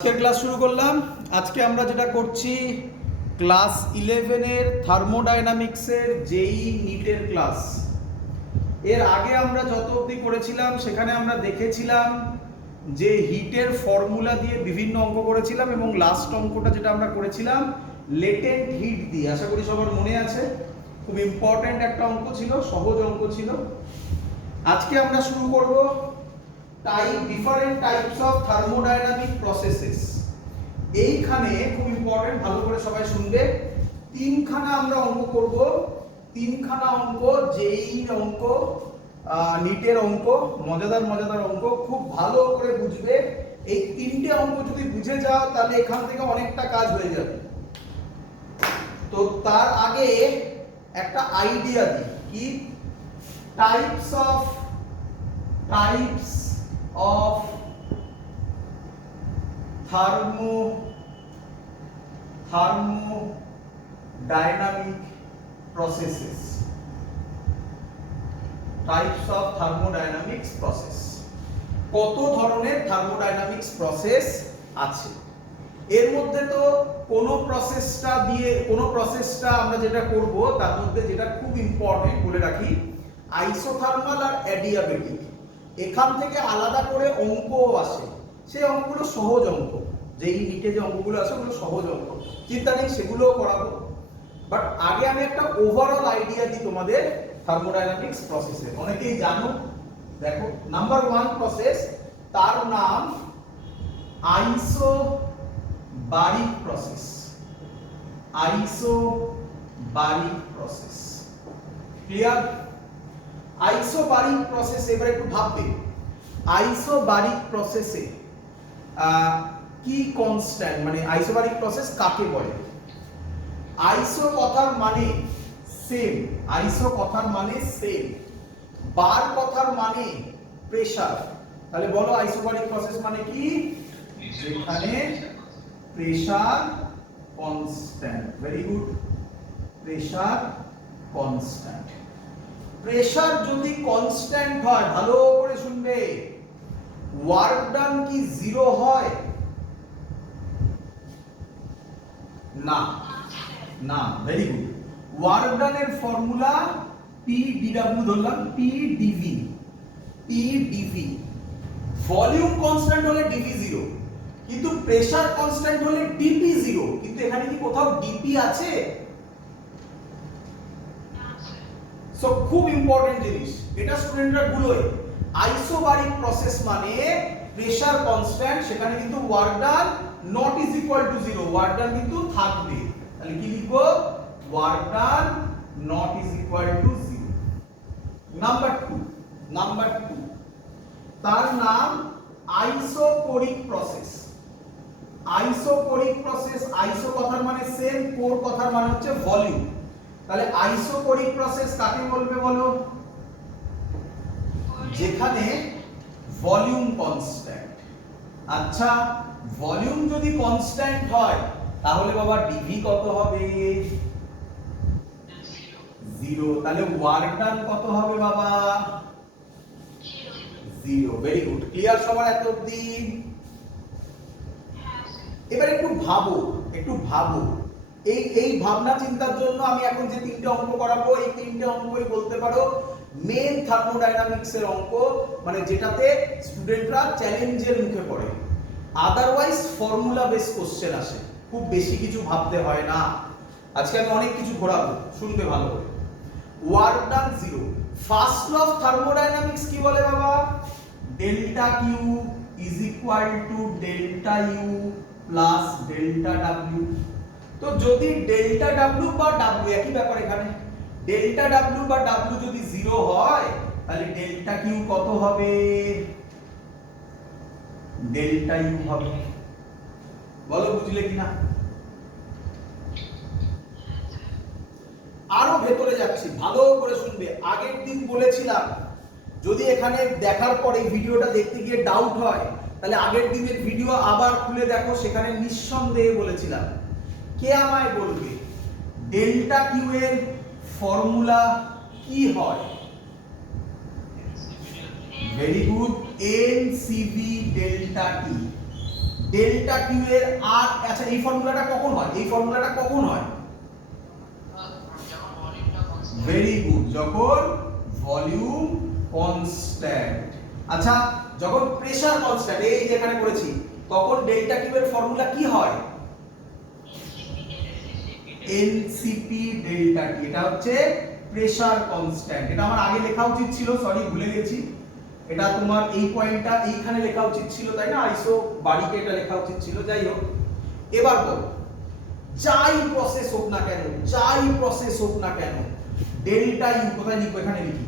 আজকের ক্লাস শুরু করলাম। আজকে আমরা যেটা করছি ক্লাস 11-এর থার্মোডাইনামিক্সের জেই নিটের ক্লাস। এর আগে আমরা যত অবধি করেছিলাম সেখানে আমরা দেখেছিলাম যে হিটের ফর্মুলা দিয়ে বিভিন্ন অঙ্ক করেছিলাম এবং লাস্ট অঙ্কটা যেটা আমরা করেছিলাম লেটেন্ট হিট দিয়ে। আশা করি সবার মনে আছে, খুব ইম্পর্ট্যান্ট একটা অঙ্ক ছিল, সহজ অঙ্ক ছিল। আজকে আমরা শুরু করব different types of thermodynamic processes. এইখানে খুব ইম্পর্টেন্ট, ভালো করে সবাই শুনবে। তিনখানা আমরা অঙ্ক করব, তিনখানা অঙ্ক, যেই অঙ্ক, নিটের অঙ্ক, মজাদার মজাদার অঙ্ক, খুব ভালো করে বুঝবে। এই তিনটে অঙ্ক যদি বুঝে যাও তাহলে এখান থেকে অনেকটা কাজ হয়ে যাবে। তো তার আগে একটা আইডিয়া দিই, কি types of thermodynamic processes. Types of thermodynamics process. কত ধরনের থার্মোডাইনামিক্স প্রসেস আছে? এর মধ্যে তো কোন প্রসেসটা আমরা যেটা করব তার মধ্যে যেটা খুব ইম্পর্টেন্ট বলে রাখি, আইসোথার্মাল আর অ্যাডিয়াবেটিক। এখান থেকে আলাদা করে অঙ্কও আসে, সেই অঙ্কগুলো সহজ অঙ্ক, যেই নিটে যে অঙ্কগুলো আছে ওগুলো সহজ অঙ্ক, চিন্তা নেই, সেগুলোও করাবো। বাট আগে আমি একটা ওভারঅল আইডিয়া দিই তোমাদের থার্মোডাইনামিক্স প্রসেসের। অনেকেই জানো, দেখো নাম্বার 1 প্রসেস, তার নাম isobaric process. Isobaric process, clear? Isobaric process, এবার একটু ভাববে আইসোবারিক প্রসেসে কি কনস্ট্যান্ট, মানে আইসোবারিক প্রসেস কাকে বলে? আইসো কথার মানে সেম, আইসো কথার মানে সেম, বার কথার মানে প্রেসার। তাহলে বলো আইসোবারিক প্রসেস মানে কি? এখানে pressure constant. Very good, pressure constant. Pressure যদি কনস্ট্যান্ট হয়, ভালো করে শুনবে, ওয়ার্ক ডান কি জিরো হয়? না, না। Very good. ওয়ার্ক ডানের ফর্মুলা PdW, ধরলাম PdV। ভলিউম কনস্ট্যান্ট হলে dV 0, কিন্তু প্রেসার কনস্ট্যান্ট হলে dP 0। কিন্তু এখানে কি কোথাও dP আছে? সো খুব ইম্পর্টেন্ট জিনিস, এটা স্টুডেন্টরা ভুলোয়। আইসোবারিক প্রসেস মানে প্রেসার কনস্ট্যান্ট, সেখানে কিন্তু work done not is equal two 0, work done কিন্তু থাকবে। তাহলে কি লিখবো? Work done not is equal two 0। Number 2, তার নাম আইসোকোরিক প্রসেস। আইসোকোরিক প্রসেস, আইসো কথার মানে সেম, কোর কথার মানে হচ্ছে ভলিউম। তাহলে আইসোকোরিক প্রসেস কাকে বলবে বলো? যেখানে ভলিউম কনস্ট্যান্ট। আচ্ছা, ভলিউম যদি কনস্ট্যান্ট হয় তাহলে বাবা ডিভি কত হবে? 0। তাহলে ওয়ার্ক ডান কত হবে বাবা? 0। ভেরি গুড, ক্লিয়ার সবার এত অবধি? এবার একটু ভাবো, এই ভাবনা চিন্তার জন্য আমি এখন যে তিনটে অঙ্ক করাবো, এই তিনটে অঙ্কই বলতে পারো মেন থার্মোডাইনামিক্সের অঙ্ক, মানে যেটাতে স্টুডেন্টরা চ্যালেঞ্জের মুখে পড়ে। আদারওয়াইজ ফর্মুলা বেস কোশ্চেন আসে, খুব বেশি কিছু ভাবতে হয় না। আজকে আমি অনেক কিছু ঘোরাবো, শুনবে ভালো করে। Work done 0। First law of thermodynamics কি বলে বাবা? Delta Q is equal to delta U plus delta W. তো যদি ডেল্টা ডাব্লিউ বা ডাব্লিউ একই ব্যাপার, এখানে ডেল্টা ডাব্লিউ বা ডাব্লিউ যদি 0 হয় তাহলে ডেল্টা কিউ কত হবে? ডেল্টা ইউ হবে। বলো বুঝলে কিনা? আরো ভেতরে যাচ্ছি, ভালো করে শুনবে। আগের দিন বলেছিলাম যদি এখানে দেখার পর এই ভিডিওটা দেখতে গিয়ে ডাউট হয় তাহলে আগের দিনের ভিডিও আবার খুলে দেখো, সেখানে নিঃসন্দেহে বলেছিলাম। কে আমায় বলবে ডেল্টা কিউ এর ফর্মুলা কি হয়? ভেরি গুড, NCV ডেল্টা টি। ডেল্টা কিউ এর আর আচ্ছা এই ফর্মুলাটা কখন হয়? এই ফর্মুলাটা কখন হয়? ভেরি গুড, যখন ভলিউম কনস্ট্যান্ট। আচ্ছা যখন প্রেসার কনস্ট্যান্ট, এই যেখানে করেছি, তখন ডেল্টা কিউ এর ফর্মুলা কি হয়? এনসিপি ডেল্টা টি। এটা হচ্ছে প্রেসার কনস্ট্যান্ট। এটা আমার আগে লেখা উচিত ছিল, সরি ভুলে গেছি। এটা তোমার এই পয়েন্টটা এইখানে লেখা উচিত ছিল, তাই না? আইসো বাড়িকে এটা লেখা উচিত ছিল। যাই হোক, এবার বল, যাই প্রসেস হোক না কেন, যাই প্রসেস হোক না কেন, ডেল্টা ইউ কোথায় লিখবো? এখানে লিখি।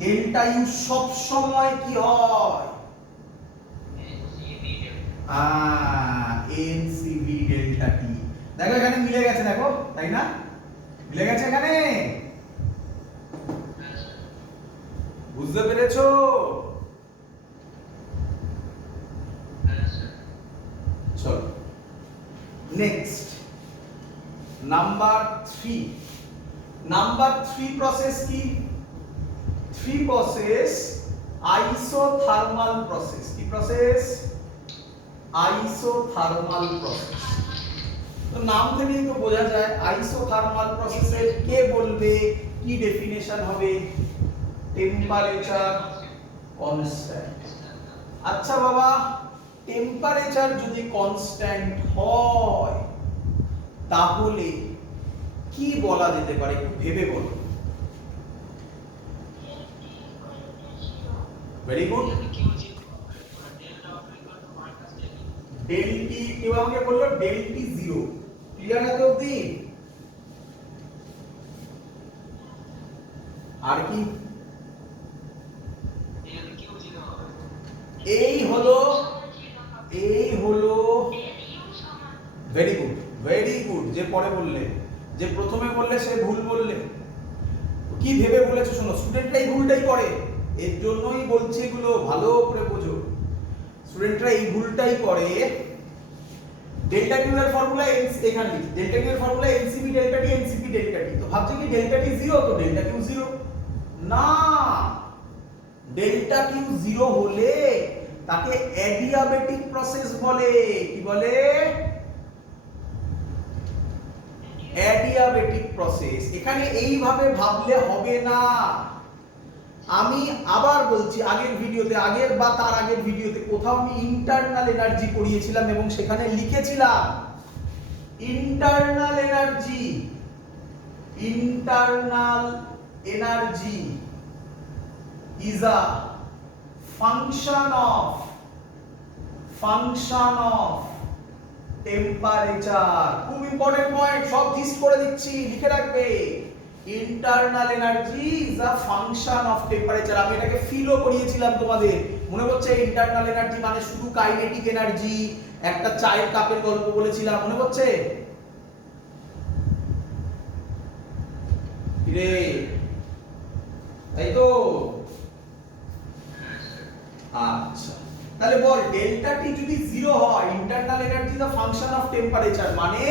ডেল্টা ইউ সব সময় কি হয়? এনসিভি ডেল্টা টি। দেখো এখানে মিলে গেছে, দেখো, তাই না? মিলে গেছে এখানে, বুঝতে পেরেছো? চলো নেক্সট, নাম্বার 3। নাম্বার 3 প্রসেস কি? 3 প্রসেস আইসোথার্মাল প্রসেস। কি প্রসেস? Isothermal process. তো নাম থেকেই তো বোঝা যায় আইসোথার্মাল প্রসেসের কে বলবে, কি ডেফিনেশন হবে? Temperature constant. আচ্ছা বাবা, টেম্পারেচার যদি কনস্ট্যান্ট হয় তাহলে কি বলা যেতে পারে? একটু ভেবে বলো। Very good. ডেল টি, কেউ আমাকে বললো ডেল টি 0। ক্লিয়ার এত অবধি? আর কি? এই হলো ভেরি গুড, ভেরি গুড। যে পরে বললে, যে প্রথমে বললে সে ভুল বললে। কি ভেবে বলেছো শোনো, স্টুডেন্টরা এই ভুলটাই করে, এর জন্যই বলছি এগুলো ভালো করে বোঝো। স্টুডেন্টরা এই ভুলটাই করে। ডেল্টা কিউ এর ফর্মুলা এখানে লিখি, ডেল্টা কিউ এর ফর্মুলা এনসিপি ডেল্টা টি, এনসিপি ডেল্টা টি। তো ভাবছে কি ডেল্টা টি 0, তো ডেল্টা কিউ 0 না। ডেল্টা কিউ 0 হলে তাকে অ্যাডিয়াবেটিক প্রসেস বলে। কি বলে? Adiabatic process. এখানে এইভাবে ভাবলে হবে না। আমি আবার বলছি, আগের ভিডিওতে, আগের বা তার আগের ভিডিওতে কোথাও আমি ইন্টারনাল এনার্জি পড়িয়েছিলাম এবং সেখানে লিখেছিলাম internal energy, internal energy is a function of temperature। খুব ইম্পর্টেন্ট পয়েন্ট, সব জিস্ট করে দিচ্ছি, লিখে রাখবে। Internal energy is a function of temperature. আমি এটাকে ফিলও করিয়েছিলাম তোমাদের, মনে হচ্ছে? ইন্টারনাল এনার্জি মানে শুধু কাইনেটিক এনার্জি। একটা চায়ের কাপের গল্প বলেছিলাম, মনে হচ্ছে? রে তাই তো? আচ্ছা তাহলে বল, ডেল্টা টি যদি 0 হয়, internal energy the function of temperature, মানে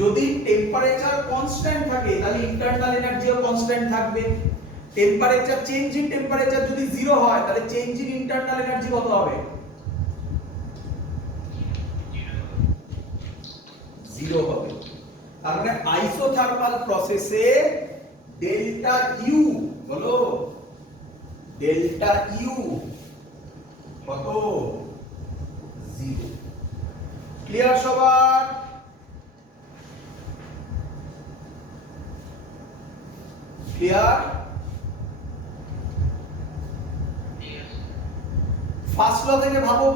যদি টেম্পারেচার কনস্ট্যান্ট থাকে তাহলে ইন্টারনাল এনার্জিও কনস্ট্যান্ট থাকবে। টেম্পারেচার, চেঞ্জ ইন টেম্পারেচার যদি 0 হয় তাহলে চেঞ্জ ইন ইন্টারনাল এনার্জি কত হবে? 0 হবে। তার মানে আইসোথার্মাল প্রসেসে ডেল্টা ইউ, বলো, ডেল্টা ইউ কত? 0। ক্লিয়ার সবার? ক্লিয়ার? ফার্স্ট ল থেকে ভাবো,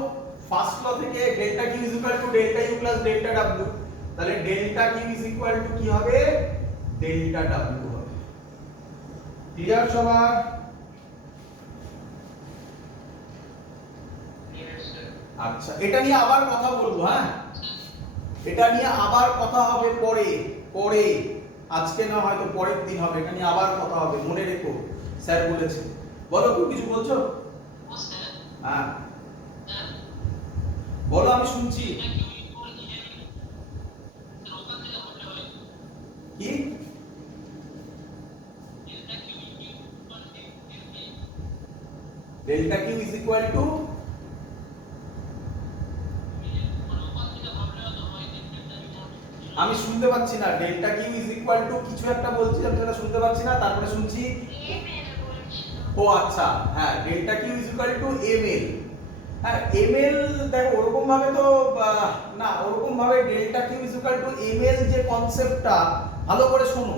ফার্স্ট ল থেকে delta Q is equal to delta U plus delta W. তাহলে delta Q is equal to কি হবে? ডেল্টা ডাব্লিউ হবে। ক্লিয়ার সবার? আচ্ছা, এটা নিয়ে আবার কথা বলবো, হ্যাঁ, এটা নিয়ে আবার কথা হবে পরে, পরে, আজকে না, হয়তো পরের দিন হবে। এটা নিয়ে আবার কথা হবে, মনে রেখো, স্যার বলেছে। বলো, তুমি কিছু বলছো? হ্যাঁ বলো, আমি শুনছি। কি? Delta Q is equal to আমি শুনতে পাচ্ছি না, delta Q is equal to কিছু একটা বলছি, আমি সেটা শুনতে পাচ্ছি না, তারপরে শুনছি ও আচ্ছা, হ্যাঁ delta Q is equal to ML. হ্যাঁ এমএল দেখো ওরকম ভাবে তো না, ওরকম ভাবে delta Q is equal to ML যে কনসেপ্টটা, ভালো করে শোনো,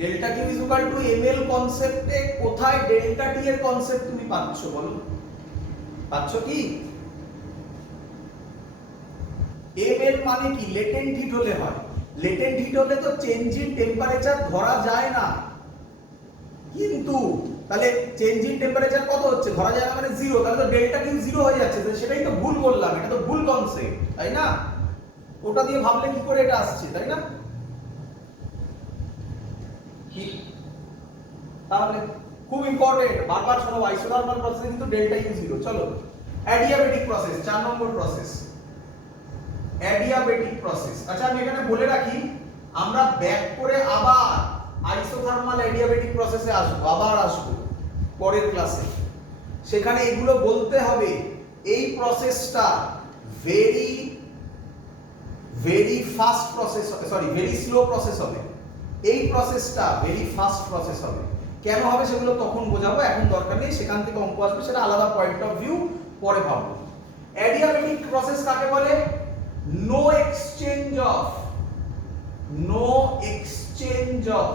delta Q is equal to ML কনসেপ্টে কোথায় ডেল্টা টি এর কনসেপ্ট তুমি পাচ্ছ বলো? পাচ্ছ কি? এমএল মানে কি? লেটেন্ট হিট হলে হয়। লেটেন্ট হিট হলে তো চেঞ্জ ইন টেম্পারেচার ধরা যায় না, কিন্তু তাহলে চেঞ্জ ইন টেম্পারেচার কত হচ্ছে ধরা যায় না মানে জিরো, তাহলে তো ডেল্টা কিউ জিরো হয়ে যাচ্ছে, সেটাই তো ভুল বললাম, এটা তো ভুল কনসেপ্ট, তাই না? ওটা দিয়ে ভাবলে কি করে এটা আসছে, তাই না? কি তাহলে খুব ইম্পর্টেন্ট, বারবার শোনো, আইসোথার্মাল প্রসেসে কিন্তু ডেল্টা ইউ জিরো। চলো অ্যাডিয়াবেটিক প্রসেস, 4 নম্বর প্রসেস অ্যাডিয়াবেটিক প্রসেস। আচ্ছা আমি এখানে বলে রাখি, আমরা ব্যাক করে আবার আইসোথার্মাল অ্যাডিয়াবেটিক প্রসেসে আসবো, আবার আসবো পরের ক্লাসে, সেখানে এগুলো বলতে হবে। এই প্রসেসটা very very fast process, sorry very slow process হবে। এই প্রসেসটা ভেরি ফাস্ট প্রসেস হবে। কেন হবে সেগুলো তখন বোঝাবো, এখন দরকার নেই, সেখান থেকে অঙ্ক আসবে, সেটা আলাদা পয়েন্ট অফ ভিউ, পরে ভাববো। অ্যাডিয়াবেটিক প্রসেস কাকে বলে? No exchange of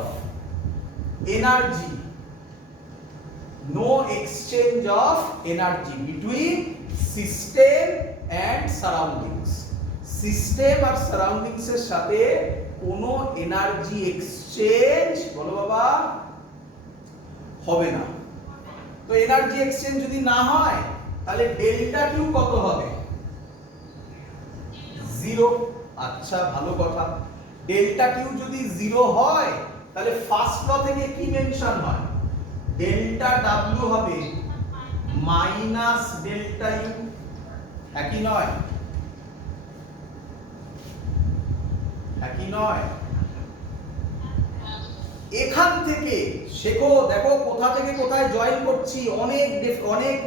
energy, no exchange of energy between system and surroundings. System আর সারাউন্ডিংস এর সাথে কোনো এনার্জি এক্সচেঞ্জ, বলো বাবা, হবে না। তো এনার্জি এক্সচেঞ্জ যদি না হয় তাহলে ডেল্টা কিউ কত হবে? জিরো। আচ্ছা ভালো কথা, ডেল্টা কিউ যদি জিরো হয় তাহলে ফার্স্ট ল থেকে কি মেনশন হয়? ডেল্টা ডাব্লিউ হবে মাইনাস ডেল্টা ইউ, একই নয়? একই নয়? এখান থেকে শেখো, দেখো কোথা থেকে কোথায় জয়েন করছি, অনেক অনেক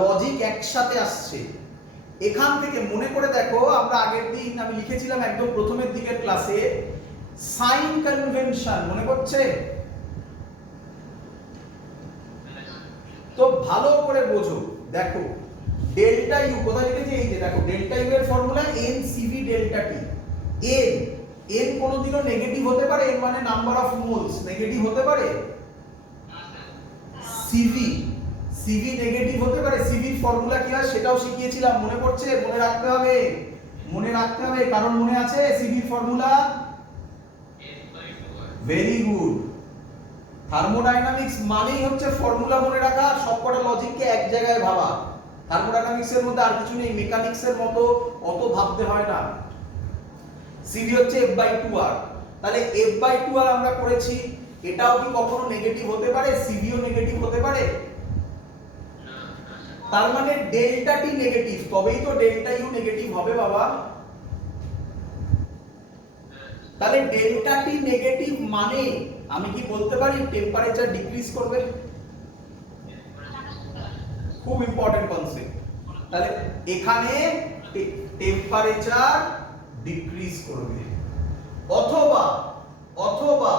লজিক একসাথে আসছে। এখান থেকে মনে করে দেখো, আমরা আগের দিন আমি লিখেছিলাম একদম প্রথমের দিকের ক্লাসে সাইন কনভেনশন, মনে পড়ছে? তো ভালো করে বোঝো, দেখো ডেল্টা ইউ কোথায় লিখেছি, এই যে দেখো ডেল্টা ইউ এর ফর্মুলা n cv ডেল্টা টি। n কোনোদিনও নেগেটিভ হতে পারে, n মানে নাম্বার অফ মোলস, নেগেটিভ হতে পারে? cv নেগেটিভ হতে পারে। cv এর ফর্মুলা কি হয় সেটাও শিখিয়েছিলাম, মনে পড়ছে? মনে রাখতে হবে, মনে রাখতে হবে, কারণ মনে আছে cv এর ফর্মুলা? Very good. থার্মোডাইনামিক্স মানেই হচ্ছে ফর্মুলা মনে রাখা, সবকটা লজিককে এক জায়গায় ভাবা। থার্মোডাইনামিক্স এর মধ্যে আর কিছু নেই, মেকানিক্স এর মতো অত ভাবতে হয় না। সিভি হচ্ছে f/2r, তাহলে f/2r আমরা করেছি, এটাও কি কখনো নেগেটিভ হতে পারে? সিভিও নেগেটিভ হতে পারে? তার মানে ডেল্টা টি নেগেটিভ, তবেই তো ডেল্টা ইউ নেগেটিভ হবে বাবা। তাহলে ডেল্টা টি নেগেটিভ মানে আমি কি বলতে পারি টেম্পারেচার ডিক্রিজ করবে? খুব ইম্পর্টেন্ট কনসেপ্ট। তাহলে এখানে টেম্পারেচার ডিক্রিজ করবে, অথবা অথবা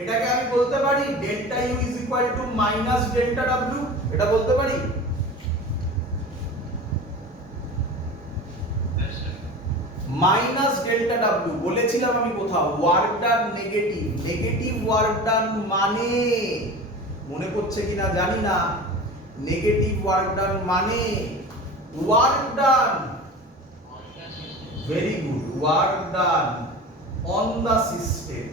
এটাকে আমি বলতে পারি delta U is equal two minus delta W, এটা বলতে পারি? মাইনাস ডেল্টা ডব্লিউ বলেছিলাম আমি কোথাও, work done negative, negative work done মানে, মনে পড়ছে কিনা জানি না, নেগেটিভ ওয়ার্ক ডান মানে work done, very good, work done on the system.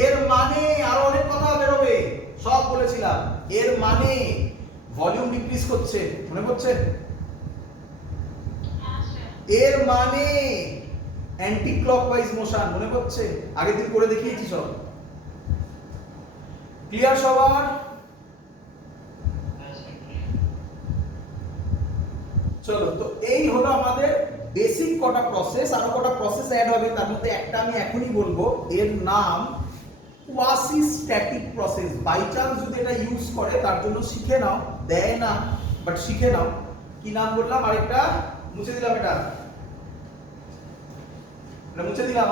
এর মানে আরো অনেক কথা বেরোবে, সব বলেছিলাম। এর মানে ভলিউম ডিক্রিজ করছে, মনে পড়ছে? এর মানে অ্যান্টি ক্লকওয়াইজ মোশন, মনে পড়ছে? আগের দিন করে দেখিয়েছি সব। ক্লিয়ার সবার? চলো, তো এই হলো আমাদের বেসিক কটা প্রসেস, আরো কটা প্রসেস অ্যাড হবে, তার মধ্যে একটা আমি এখনই বলবো, এর নাম quasi static process. By chance যদি এটা ইউজ করে তার জন্য শিখে নাও, দেয় না বাট শিখে নাও। কি নাম বললাম? আরেকটা মুছে দিলাম, এটা মুছে দিলাম।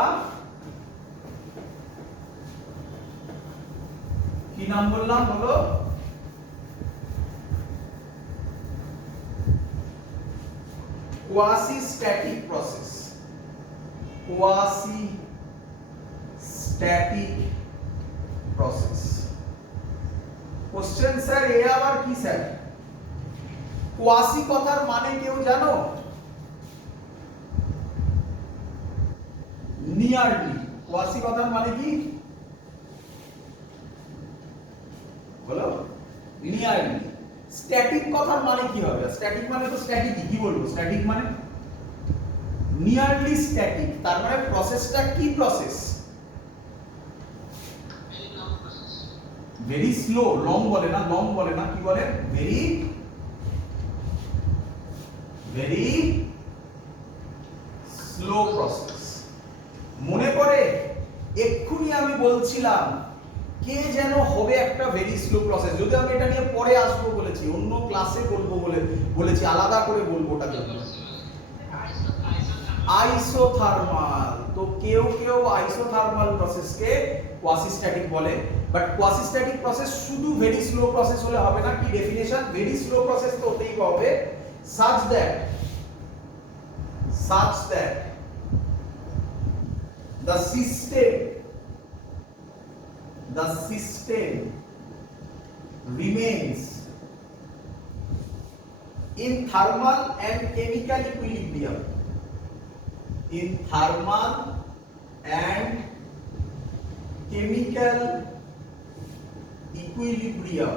কি নাম বললাম বলো? quasi-static process, quasi-static process। Question sir এ আবার কি স্যার? কোয়াসি কথার মানে কেউ জানো? নিয়ারলি। কোয়াসি কথার মানে কি বলো? নিয়ারলি। স্ট্যাটিক কথার মানে কি হবে? স্ট্যাটিক মানে তো স্ট্যাটিকই, কি বলবো? স্ট্যাটিক মানে নিয়ারলি স্ট্যাটিক। তার মানে প্রসেসটা কি প্রসেস? Very slow. লং বলে না, লং বলে না, কি বলে? Very very slow process. মনে পড়ে এক্ষুনি আমি বলছিলাম কে যেন হবে একটা ভেরি স্লো প্রসেস। যদি আমি এটা নিয়ে পরে আসবো বলেছি, অন্য ক্লাসে বলবো বলেছি, আলাদা করে বলবো ওটাকে। আইসোথার্মাল। তো কেউ কেউ আইসোথার্মাল প্রসেসকে কোয়াসিস্ট্যাটিক বলে, বাট কোয়াসিস্ট্যাটিক প্রসেস শুধু ভেরি স্লো প্রসেস হলে হবে না। কি ডেফিনেশন? ভেরি স্লো প্রসেস তো হতেই হবে such that the system remains in thermal and chemical equilibrium, in thermal and chemical equilibrium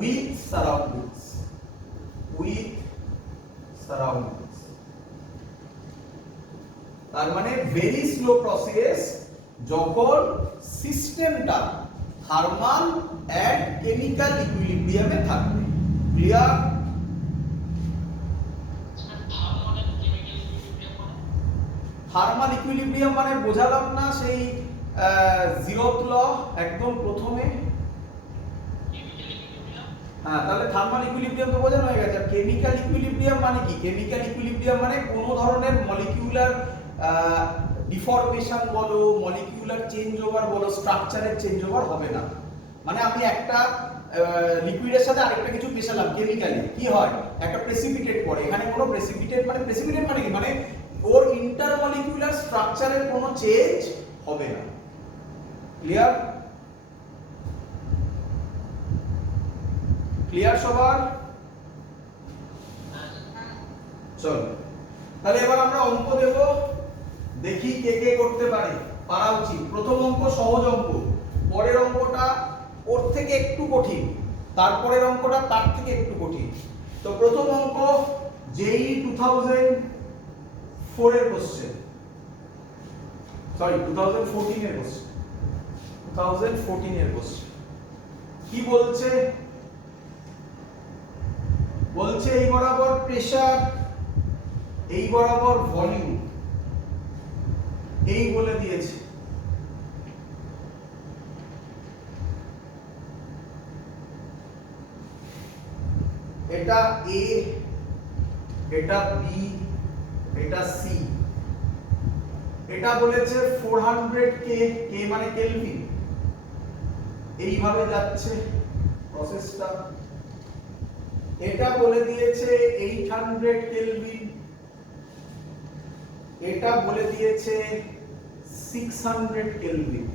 with surroundings, তার মানে ভেরি স্লো প্রসেস যখন সিস্টেমটা থার্মাল এন্ড কেমিক্যাল ইকুইলিব্রিয়ামে থাকবে। ক্লিয়ার? থার্মাল ইকুইলিব্রিয়াম মানে বোঝালাম না সেই জিরোথ ল একদম প্রথমে? হ্যাঁ, তাহলে থার্মাল ইকুইলিব্রিয়াম তো বোঝানো হয়ে গেছে। কেমিক্যাল ইকুইলিব্রিয়াম মানে কি? কেমিক্যাল ইকুইলিব্রিয়াম মানে কোনো ধরনের মলিকিউলার ডিফরমেশন বলো, মলিকিউলার চেঞ্জ ওভার বলো, স্ট্রাকচারের চেঞ্জ ওভার হবে না। মানে আমি একটা লিকুইডের সাথে আরেকটা কিছু মেশালাম কেমিক্যালি, কি হয়? একটা প্রেসিপিটেট পড়ে। এখানে কোনো প্রেসিপিটেট মানে কি? মানে ওর ইন্টারমলিকিউলার স্ট্রাকচারের কোনো চেঞ্জ হবে না। ক্লিয়ার? ক্লিয়ার সবার? চলো তাহলে এবার আমরা অঙ্ক দেব, দেখি কে কে করতে পারা উচিত। প্রথম অঙ্ক সহজ অঙ্ক, পরের অঙ্কটা ওর থেকে একটু কঠিন, তারপরের অঙ্কটা তার থেকে একটু কঠিন। তো প্রথম অঙ্ক জেই 2004 এর কোশ্চেন, সরি 2014 এর কোশ্চেন, 2014 এর কোশ্চেন। কি বলছে? বলছে এই বরাবর প্রেসার, এই বরাবর ভলিউম, এই বলে দিয়েছে। এটা এ, এটা বি, এটা সি। এটা বলেছে 400 কে, কে মানে কেলভিন। এইভাবে যাচ্ছে প্রসেসটা। এটা বলে দিয়েছে 800 কেলভিন, এটা বলে দিয়েছে 600 কেলভিন।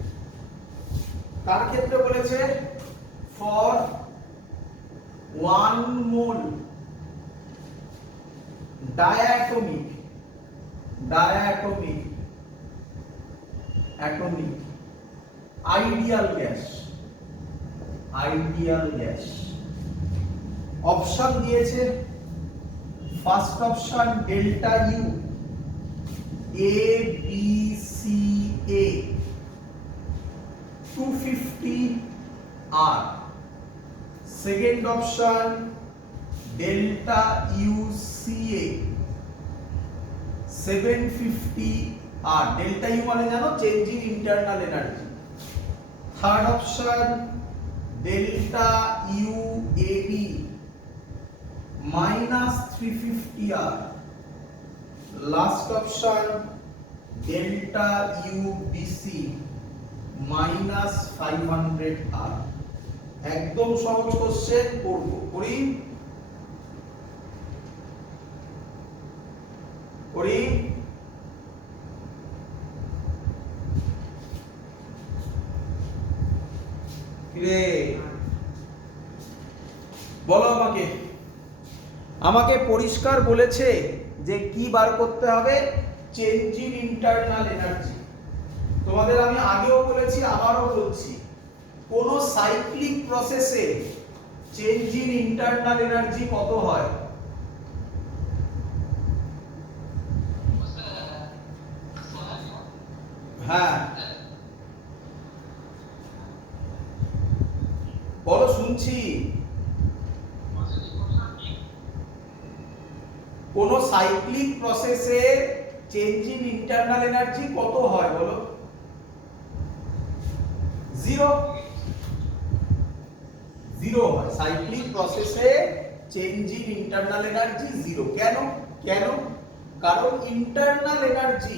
তার ক্ষেত্রে বলেছে for 1 mole diatomic ideal gas. Option দিয়েছে, first option delta U, A B C A 250 R. Second option delta U C A 750 R. Delta U মানে জানো change in internal energy. Third option delta U A B -350 R. Last option delta U BC minus 500 R. একদম সহজ question, করব করি করি রে বলো আমাকে আমাকে পরিষ্কার বলেছে যে কি বার করতে হবে, চেঞ্জ ইন ইন্টারনাল এনার্জি। তোমাদের আমি আগেও বলেছি আবারও বলছি, কোন সাইক্লিক প্রসেসে চেঞ্জ ইন ইন্টারনাল এনার্জি কত হয়? হ্যাঁ বলো, শুনছি। কোন সাইক্লিক প্রসেসে চেঞ্জ ইন ইন্টারনাল এনার্জি কত হয় বলো? জিরো। জিরো হয় সাইক্লিক প্রসেসে, change in internal energy zero. কেন? কেন? কারণ ইন্টারনাল এনার্জি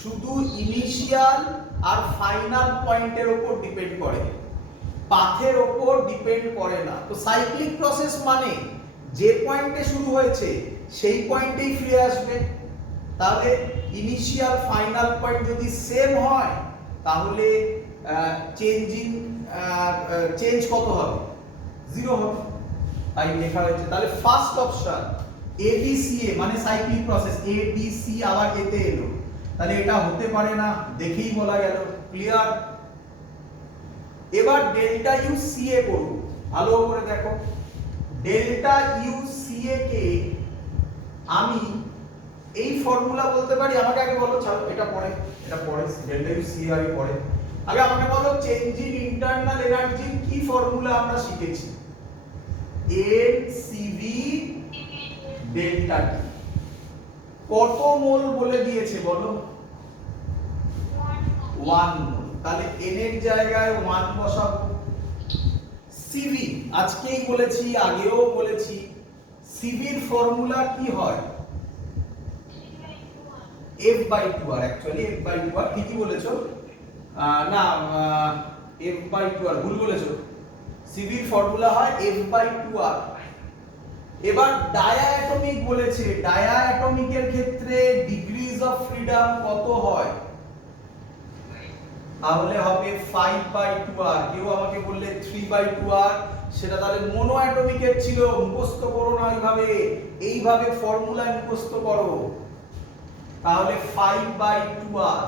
শুধু ইনিশিয়াল আর ফাইনাল পয়েন্টের উপর ডিপেন্ড করে, পাথের উপর ডিপেন্ড করে না। তো সাইক্লিক প্রসেস মানে যে পয়েন্টে শুরু হয়েছে সেই পয়েন্টেই ফিরে আসবে। তাহলে ইনিশিয়াল ফাইনাল পয়েন্ট যদি সেম হয় তাহলে চেঞ্জ কত হবে? জিরো হবে। তাই লেখা হয়েছে। তাহলে ফার্স্ট অপশন এবিসিএ মানে সাইক্লিক প্রসেস, এবিসি আবার এতে এলো, তাহলে এটা হতে পারে না, দেখেই বলা গেল। ক্লিয়ার? এবার ডেল্টা ইউ সিএ করব, ভালো করে দেখো। ডেল্টা ইউ সিএ কে আমি এই ফর্মুলা বলতে পারি। আমাকে আগে বলো, ছাড়ো এটা পরে, ডেল্টা ইউ সিএ আগে পরে। আগে আমাকে বলো চেঞ্জ ইন ইন্টারনাল এনার্জির কি ফর্মুলা আমরা শিখেছি? এনসিভি ডেল্টা টি। কত মোল বলে দিয়েছে বলো? 1 মোল। তাহলে এন এর জায়গায় 1 বসাবো। সিভি আজকেই বলেছি, আগেও বলেছি, সিভির ফর্মুলা কি হয়? F/2R। অ্যাকচুয়ালি F/2R ঠিকই বলেছো, না F/2R ভুল বলেছো। সিভির ফর্মুলা হয় F/2R। এবার ডায়াঅ্যাটমিক বলেছে, ডায়াঅ্যাটমিকের ক্ষেত্রে ডিগ্রিজ অফ ফ্রিডম কত হয়? তাহলে হবে 5/2R। কেউ আমাকে বললে 3/2R, সেটা তাহলে মোনো অ্যাটমিকের ছিল। মুখস্থ করো না এইভাবে, এইভাবে ফর্মুলা মুখস্থ করো। তাহলে 5/2R।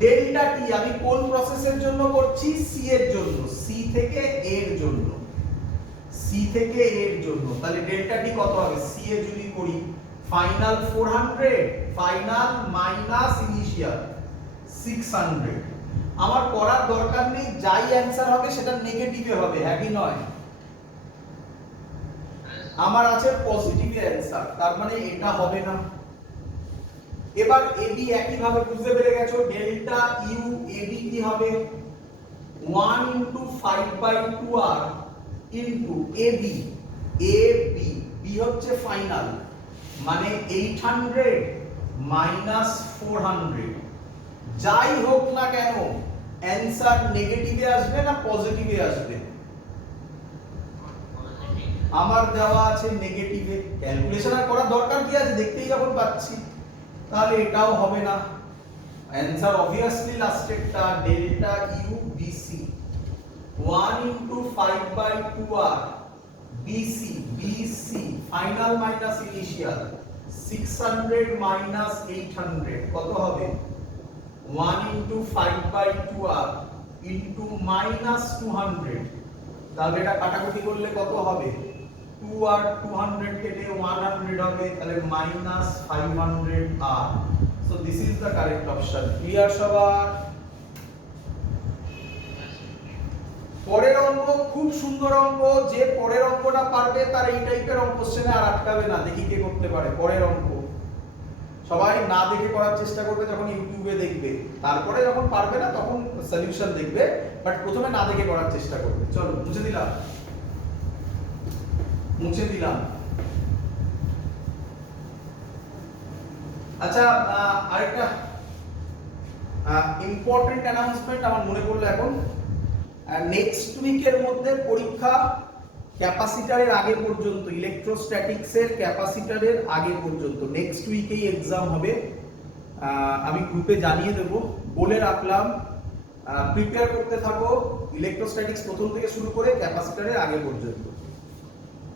ডেল্টা টি আমি কোন প্রসেসের জন্য করছি? সি এর জন্য, সি থেকে এর জন্য, সি থেকে এর জন্য। তাহলে ডেল্টা টি কত হবে? সি এ যদি করি ফাইনাল 400, ফাইনাল মাইনাস ইনিশিয়াল 600। আমার করার দরকার নেই, যাই অ্যানসার হবে সেটা নেগেটিভে হবে, হ্যাঁ কি নয়? আমার আছে পজিটিভে অ্যানসার, তার মানে এটা হবে না। এবার এবি একই ভাবে বুঝতে পেরে গেছো। ডেল্টা ইউ এবি কি হবে? 1 into 5/2R into AB. AB B হচ্ছে ফাইনাল, মানে 800 মাইনাস 400। যাই হোক না কেন অ্যানসার নেগেটিভে আসবে না পজিটিভে আসবে? আমার দেওয়া আছে নেগেটিভে। ক্যালকুলেশন আর করার দরকার কি আছে, দেখতেই যখন পাচ্ছি। তাহলে এটাও হবে না। অ্যানসার অবভিয়াসলি লাস্টেরটা delta U BC 1 into 5/2R BC, BC final minus initial 600 minus 800 কত হবে? 1 ইনটু 5/2R ইনটু মাইনাস 200। তাহলে এটা কাটাকুটি করলে কত হবে? 2 আর 200 কেটে 100 হবে, তাহলে minus 500R। So this is the correct option. Clear সবার? পরের অঙ্ক খুব সুন্দর অঙ্ক, যে পরের অঙ্কটা পারবে তার এই টাইপের অঙ্ক কোশ্চেনে আর আটকাবে না। দেখি কে করতে পারে পরের অঙ্ক। সবাই না দেখে করার চেষ্টা করবে, যখন ইউটিউবে দেখবে, তারপরে যখন পারবে না তখন সলিউশন দেখবে, বাট প্রথমে না দেখে করার চেষ্টা করবে। চলো মুছে দিলাম, মুছে দিলাম। আচ্ছা, আরেকটা ইম্পর্টেন্ট অ্যানাউন্সমেন্ট আমার মনে পড়লো এখন। নেক্সট উইকের মধ্যে পরীক্ষা ক্যাপাসিটরের আগে পর্যন্ত, ইলেকট্রোস্ট্যাটিক্সের ক্যাপাসিটরের আগে পর্যন্ত নেক্সট উইকেই এক্সাম হবে। আমি গ্রুপে জানিয়ে দেব, বলে রাখলাম। প্রিপেয়ার করতে থাকো, ইলেকট্রোস্ট্যাটিক্স প্রথম থেকে শুরু করে ক্যাপাসিটরের আগে পর্যন্ত।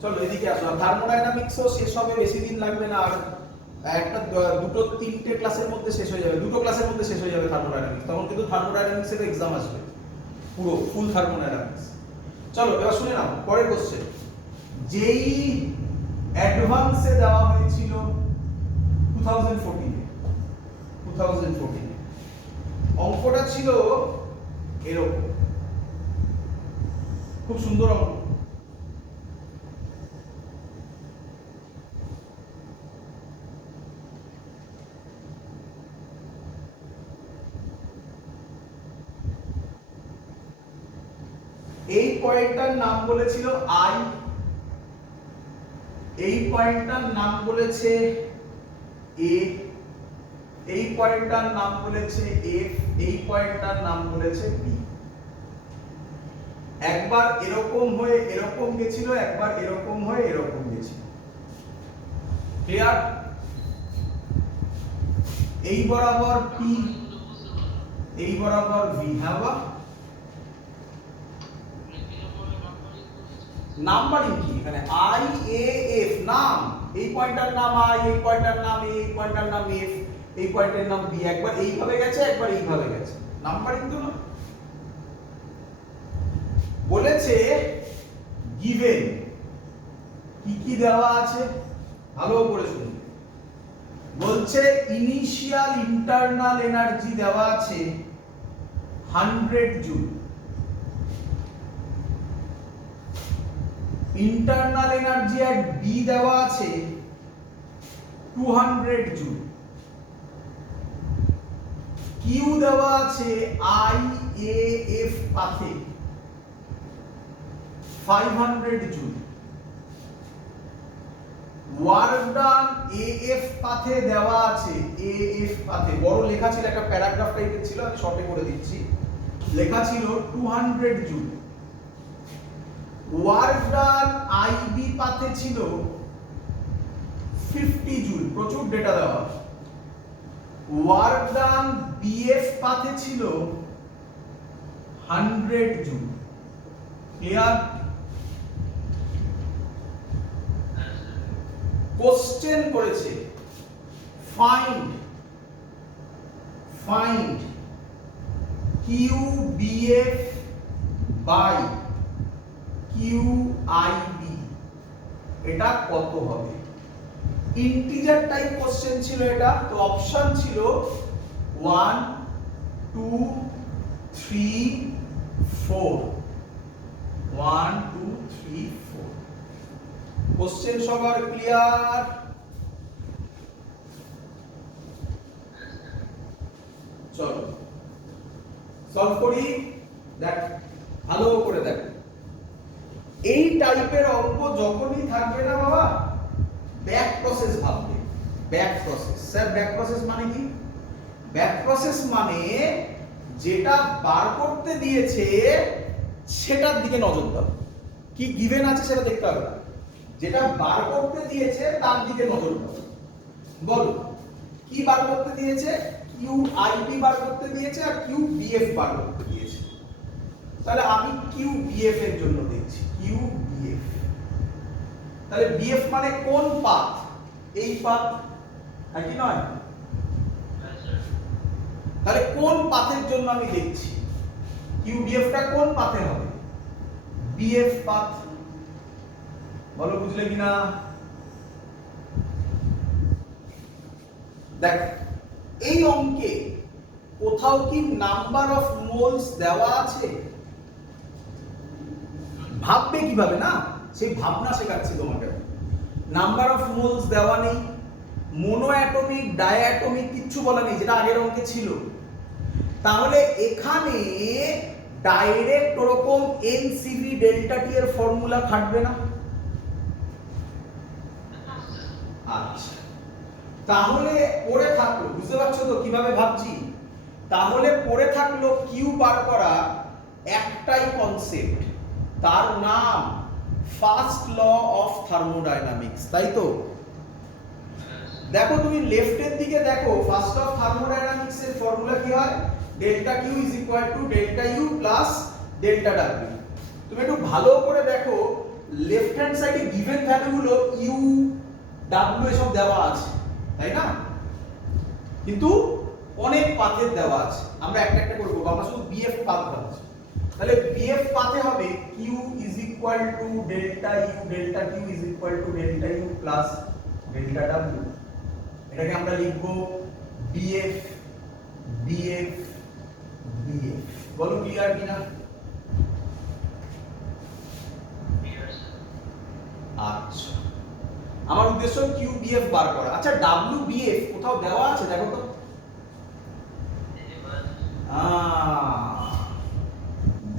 চলো এদিকে আসলাম, থার্মোডাইনামিক্সও শেষ হবে, বেশি দিন লাগবে না। আর একটা দুটো তিনটে ক্লাসের মধ্যে শেষ হয়ে যাবে, দুটো ক্লাসের মধ্যে শেষ হয়ে যাবে থার্মোডাইনামিক্স। তখন কিন্তু থার্মোডাইনামিক্সের এক্সাম আসবে, পুরো ফুল থার্মোডাইনামিক্স। চলো এবার শুনে নাও পরের কোশ্চেন। যেই অ্যাডভান্সে দেওয়া হয়েছিল 2014 অঙ্কটা ছিল এরকম, খুব সুন্দর অঙ্ক। এই পয়েন্টটার নাম বলেছিল আই, এই পয়েন্টটার নাম বলেছে এ, এই পয়েন্টটার নাম বলেছে এফ, এই পয়েন্টটার নাম বলেছে বি। একবার এরকম হয়ে এরকম গেছিল, একবার এরকম হয়ে এরকম গেছিল। ক্লিয়ার? এই বরাবর পি, এই বরাবর ভি। হ্যাঁ বা নাম্বারিং কি এখানে? আই এ এফ নাম, এই পয়েন্টটার নাম আই, এই পয়েন্টটার নাম এ, এই পয়েন্টটার নাম এফ, এই পয়েন্টের নাম বি। একবার এইভাবে গেছে, একবার এইভাবে গেছে, নাম্বারিং তো না। বলেছে গিভেন কি কি দেওয়া আছে, ভালো করে শুনুন। বলছে ইনিশিয়াল ইন্টারনাল এনার্জি দেওয়া আছে 100 joule, internal energy at B দেওয়া আছে 200 জুল, কিউ দেওয়া আছে আই এ এফ পাথে 500 joule, work done A F পাথে দেওয়া আছে, এ এফ পাথে বড় লেখা ছিল, একটা প্যারাগ্রাফ টাইপের ছিল, আমি শর্টে করে দিচ্ছি। লেখা ছিল 200 জুল। ওয়ার্ক ডান আইবি পাথে ছিল 50 জুল, প্রচুর ডেটা দেওয়া। ওয়ার্ক ডান বিএফ পাথে ছিল 100 জুল। ক্লিয়ার? কোশ্চেন করেছে find Q BF by Q IB, এটা কত হবে? ইন্টিজার টাইপ কোশ্চেন ছিল এটা, তো অপশন ছিল 1 2 3 4, 1 2 3 4। কোশ্চেন সবার ক্লিয়ার? চলো সলভ করি। দেখ ভালো করে দেখ, এই টাইপের অঙ্ক যখনই থাকবে না বাবা, ব্যাক প্রসেস ভাববে। Back process, sir back process মানে কি? ব্যাক প্রসেস মানে যেটা বার করতে দিয়েছে সেটার দিকে নজর দাও। কি গিভেন আছে সেটা দেখতে হবে না, যেটা বার করতে দিয়েছে তার দিকে নজর দাও। বলো কি বার করতে দিয়েছে? কিউ আইবি বার করতে দিয়েছে আর কিউ বিএফ বার করতে দিয়েছে। তাহলে আমি কিউ বিএফ এর জন্য দেখছি, কিউ বিএফ। তাহলে বিএফ মানে কোন পাথ? এই পাথ, হ্যাঁ কি নয়? তাহলে কোন পাথের জন্য আমি দেখছি? কিউ বিএফটা কোন পাথে হবে? BF path. বলো বুঝলে কিনা? দেখ এই অঙ্কে কোথাও কি নাম্বার অফ মোলস দেওয়া আছে? ভাববে কিভাবে না, সেই ভাবনা শেখাচ্ছি তোমাকে। নাম্বার অফ মোলস দেওয়া নেই, মোনো অ্যাটমিক ডায়াটমিক কিচ্ছু বলা নেই, যেটা আগের অঙ্কে ছিল। তাহলে এখানে ডাইরেক্ট ওরকম এনসিভি ডেল্টা টি এর ফর্মুলা খাটবে না। আচ্ছা তাহলে পড়ে থাকলো, বুঝতে পারছো তো কিভাবে ভাবছি? তাহলে পড়ে থাকলো কিউ বার করা একটাই কনসেপ্ট, তার নাম ফার্স্ট ল অফ থার্মোডাইনামিক্স, তাই তো? দেখো তুমি লেফটের দিকে দেখো, ফার্স্ট অফ থার্মোডাইনামিক্স এর ফর্মুলা কি হয়? Delta Q is equal to delta U plus delta W. তুমি একটু ভালো করে দেখো, লেফট হ্যান্ড সাইডে গিভেন ভ্যালুগুলো ইউ ডাব্লিউ এসব দেওয়া আছে, তাই না? কিন্তু অনেক পাথের দেওয়া আছে, আমরা একটা একটা করে করব, আমরা শুধু বিএফ পাথ ভাবছি। তাহলে বিএফ পাথে হবে Q is equal to delta U, delta Q is equal to delta U plus delta W. এটাকে আমরা লিখব বিএফ বিএফ বিএফ। বলো ক্লিয়ার কিনা? আচ্ছা, আমার উদ্দেশ্য কিউ বিএফ বার করা। আচ্ছা, ডাব্লিউ বিএফ কোথাও দেওয়া আছে দেখো তো।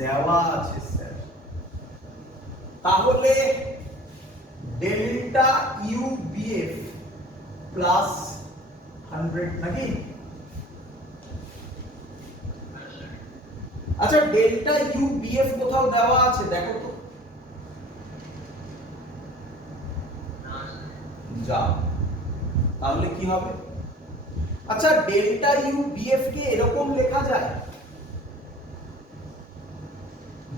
দেওয়া আছে স্যার। তাহলে ডেল্টা ইউ বিএফ প্লাস 100 নাকি? আচ্ছা, ডেল্টা ইউ বিএফ কোথাও দেওয়া আছে দেখো তো। যা, তাহলে কি হবে? আচ্ছা, ডেল্টা ইউ বিএফ কে এরকম লেখা যায়,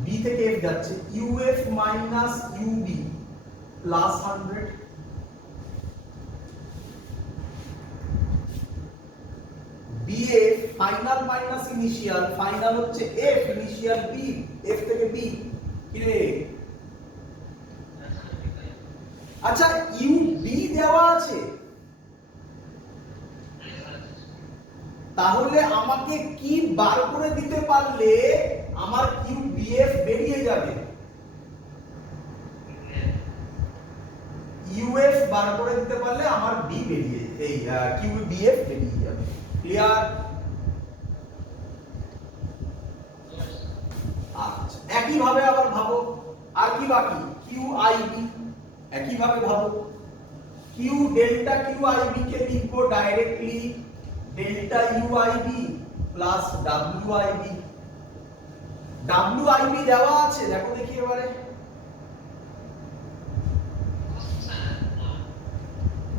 বি থেকে এফ যাচ্ছে, UF minus UB plus 100। BF final minus initial, final হচ্ছে এফ, ইনিশিয়াল বি, এফ থেকে বি। কি রে? আচ্ছা, ইউবি দেওয়া আছে, তাহলে আমাকে কি বার করে দিতে পারলে আমার কিউ বিএফ বেরিয়ে যাবে? ইউএফ বার করে দিতে পারলে আমার বি বেরিয়ে, এই কিউ বিএফ বেরিয়ে যাবে। ক্লিয়ার? আচ্ছা, একই ভাবে আবার ভাবো, আর কি বাকি? Q IB. একই ভাবে ভাবো, কিউ ডেল্টা কিউ আইবি কে লিখবো directly delta U IB plus W IB. W IB দেওয়া আছে দেখো দেখি এবারে।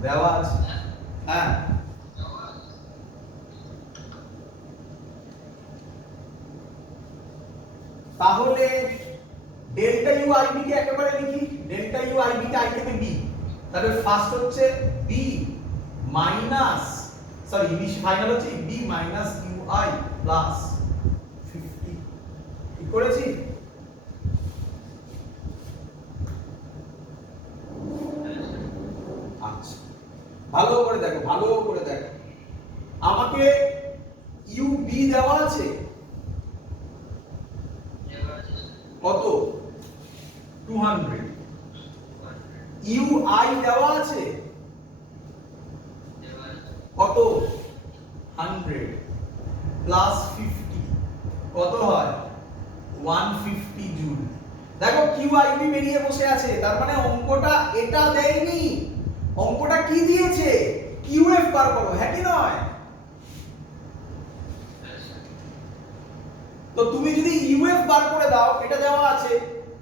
দেওয়া আছে, হ্যাঁ। তাহলে ডেল্টা ইউ আইবি কে একেবারে লিখি, ডেল্টা ইউ আইবি কে আই থেকে বি, তাহলে ফার্স্ট হচ্ছে B minus, sorry initial final হচ্ছে B minus U I plus 50। ঠিক করেছি? আচ্ছা, ভালো করে দেখো, ভালো করে দেখো, আমাকে ইউ বি দেওয়া আছে কত? 200। ইউ আই দেওয়া আছে কত? 100 প্লাস 50 কত হয়? 150 জুল। দেখো কিউ আইবি বেরিয়ে বসে আছে, তার মানে অঙ্কটা এটা দেয়নি, অঙ্কটা কি দিয়েছে? কিউএফ বার করো, হ্যাঁ কি নয়? তো তুমি যদি ইউএফ বার করে দাও, এটা দেওয়া আছে,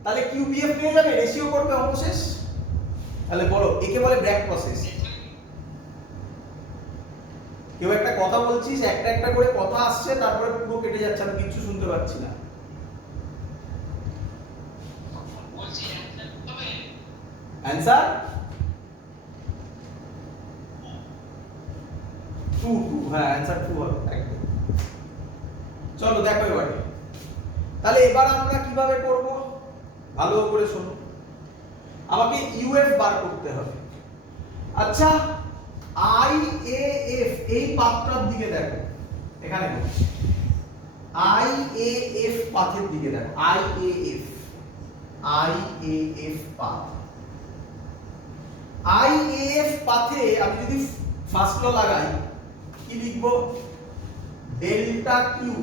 তাহলে কিউবিএফ পেয়ে যাবে, রেশিও করবে, অঙ্ক শেষ। তাহলে বলো, একে বলে ব্র্যাক প্রসেস। কেউ একটা কথা বলছিস, একটা একটা করে কথা আসছে, তারপরে পুরো কেটে যাচ্ছে, আমি কিছু শুনতে পাচ্ছি না। অ্যানসার 2 হ্যাঁ, অ্যানসার 2 হবে একদম। চলো দেখো এবারে, তাহলে এবার আমরা কিভাবে করব ভালো করে শোনো। আমাকে ইউএফ বার করতে হবে। আচ্ছা, আইএএফ এই পাথটার দিকে দেখো, এখানে বলছি আইএএফ পাথের দিকে দেখো, আইএএফ পাথ। আইএএফ পাথে আমি যদি ফার্স্ট ল লাগাই, কি লিখব? Delta Q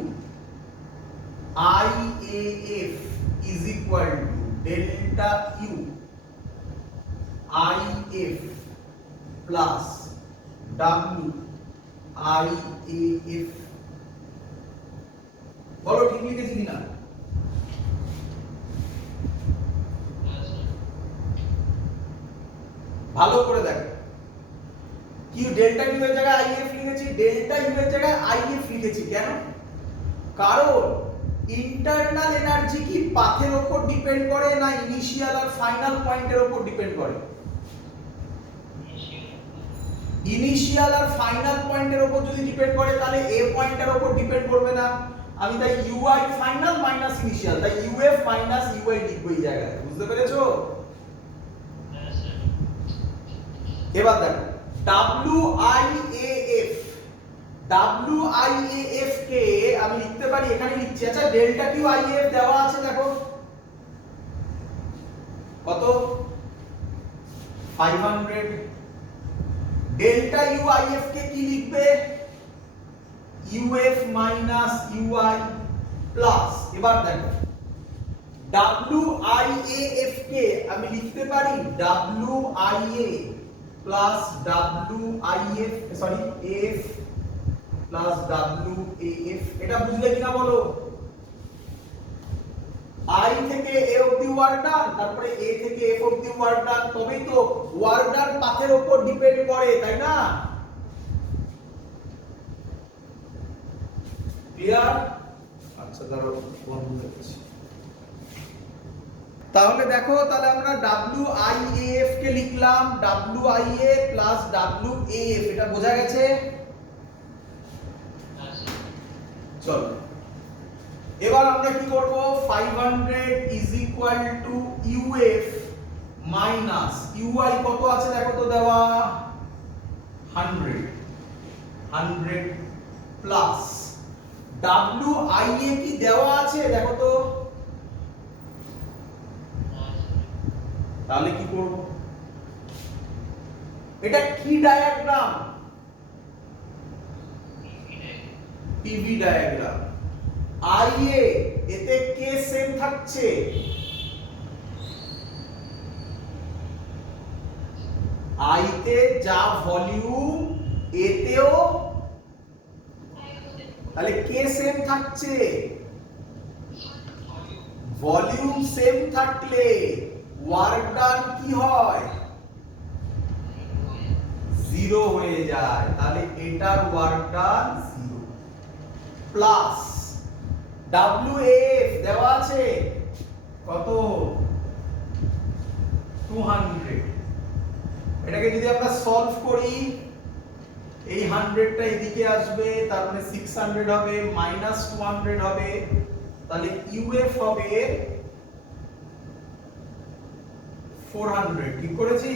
IAF is equal to delta U IF plus W I A F, বলো ঠিক লিখেছি কিনা? ভালো করে দেখো, কি ডেল্টা ইউ এর জায়গায় আইএফ লিখেছি, ডেল্টা ইউ এর জায়গায় আইএফ লিখেছি কেন? কারণ ইন্টারনাল এনার্জি কি পাথের উপর ডিপেন্ড করে না ইনিশিয়াল আর ফাইনাল পয়েন্টের উপর ডিপেন্ড করে? ইনিশিয়াল আর ফাইনাল পয়েন্টের উপর যদি ডিপেন্ড করে তাহলে এ পয়েন্টের উপর ডিপেন্ড করবে না। আমি তাই ইউআই ফাইনাল মাইনাস ইনিশিয়াল, তাই ইউএফ মাইনাস ইউআই লিখব এই জায়গায়। বুঝতে পেরেছো? এবার দেখো WIAF, WIAF কে আমি লিখতে পারি, এখানে লিখছি। আচ্ছা ডেল্টা কিউ আইএফ দেওয়া আছে, দেখো কত 500। ডেল্টা ইউ আইএফ কে কি লিখবে? ইউএফ মাইনাস ইউআই প্লাস, এবার দেখো WIAF কে আমি লিখতে পারি WIA plus WIF, sorry F plus WAF। এটা বুঝলে কিনা বলো? I থেকে A অবধি ওয়ার্ক ডান, তারপরে A থেকে F অবধি ওয়ার্ক ডান, তবেই তো ওয়ার্ক ডান পাথের উপর ডিপেন্ড করে, তাই না? ক্লিয়ার? আচ্ছা দাঁড়াও বন্ধ করছি। তাহলে দেখো, তাহলে আমরা WIAF কে লিখলাম WIA প্লাস WAF, এটা বোঝা গেছে? চলো এবার আমরা কি করব? 500 is equal two UF minus UI কত আছে দেখো তো দেওয়া 100 প্লাস WIA কি দেওয়া আছে দেখো তো, তাহলে কি করব? এটা কি ডায়াগ্রাম? PV diagram. IA এতে কে সেম থাকছে, I তে যা ভলিউম এতেও তাহলে কে সেম থাকছে। ভলিউম সেম থাকলে ওয়ার্ক ডান কি হয়? জিরো হয়ে যায়, তাহলে এটার work done zero plus WAF দেওয়া আছে কত 200। এটাকে যদি আমরা সলভ করি, এই 100টা এদিকে আসবে, তার মানে 600 হবে মাইনাস 200 হবে, তাহলে UF হবে 400। ঠিক করেছি?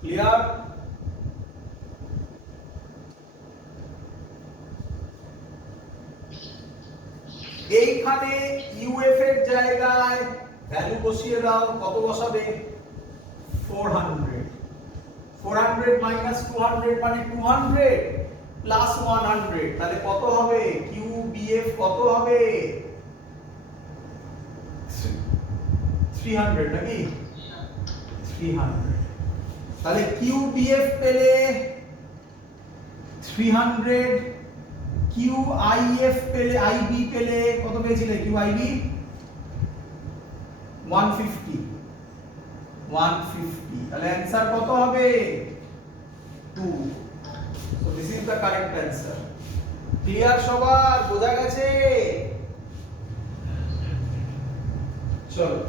ক্লিয়ার? এইখানে UF এর জায়গায় ভ্যালু বসিয়ে দাও, কত বসাবে? 400। 400 মাইনাস 200 মানে 200 প্লাস 100, তাহলে কত হবে? QBF কত হবে? 300 নাকি? 300। তাহলে QBF পেলে 300, QIF পেলে IB পেলে কত পেয়েছিলে? QIB 150। তাহলে आंसर কত হবে? 2। So this is the correct answer. Clear সবার? বোঝা গেছে? চলো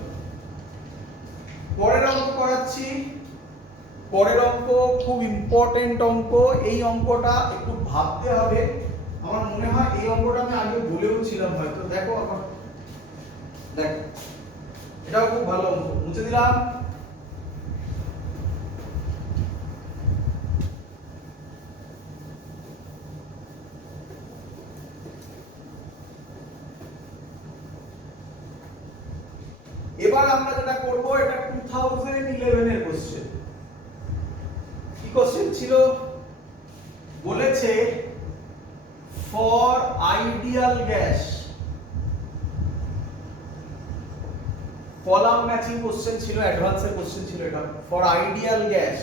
পরের অঙ্ক করাচ্ছি। পরের অঙ্ক খুব ইম্পর্টেন্ট অঙ্ক। এই অঙ্কটা একটু ভাবতে হবে। আমার মনে হয় এই অঙ্কটা আমি আগে বলেও ছিলাম হয়তো। দেখো এখন দেখো, এটাও খুব ভালো অঙ্ক। মুছে দিলাম। এবার আমরা যেটা করব, এটা 2011 এর কোশ্চেন। কি কোশ্চেন ছিল? বলেছে for ideal gas column matching question ছিল, অ্যাডভান্সের কোশ্চেন ছিল এটা। ফর আইডিয়াল গ্যাস,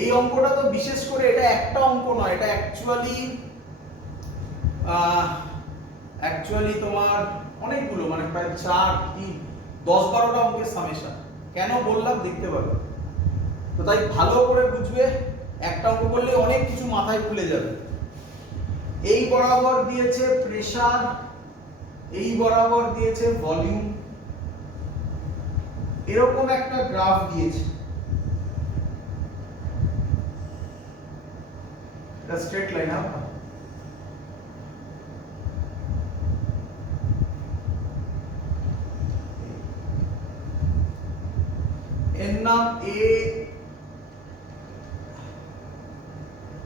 এই অঙ্কটা তো বিশেষ করে এটা একটা অঙ্ক নয়, এটা অ্যাকচুয়ালি তোমার অনেকগুলো, মানে প্রায় 10-12টা অঙ্কের সামেশন। কেন বললাম দেখতে পাবে, তো তাই ভালো করে বুঝবে। একটা অঙ্ক করলে অনেক কিছু মাথায় খুলে যাবে। এই বরাবর দিয়েছে প্রেসার, এই বরাবর দিয়েছে ভলিউম, এরকম একটা গ্রাফ দিয়েছে। এটা স্ট্রেট লাইন, এর নাম এ,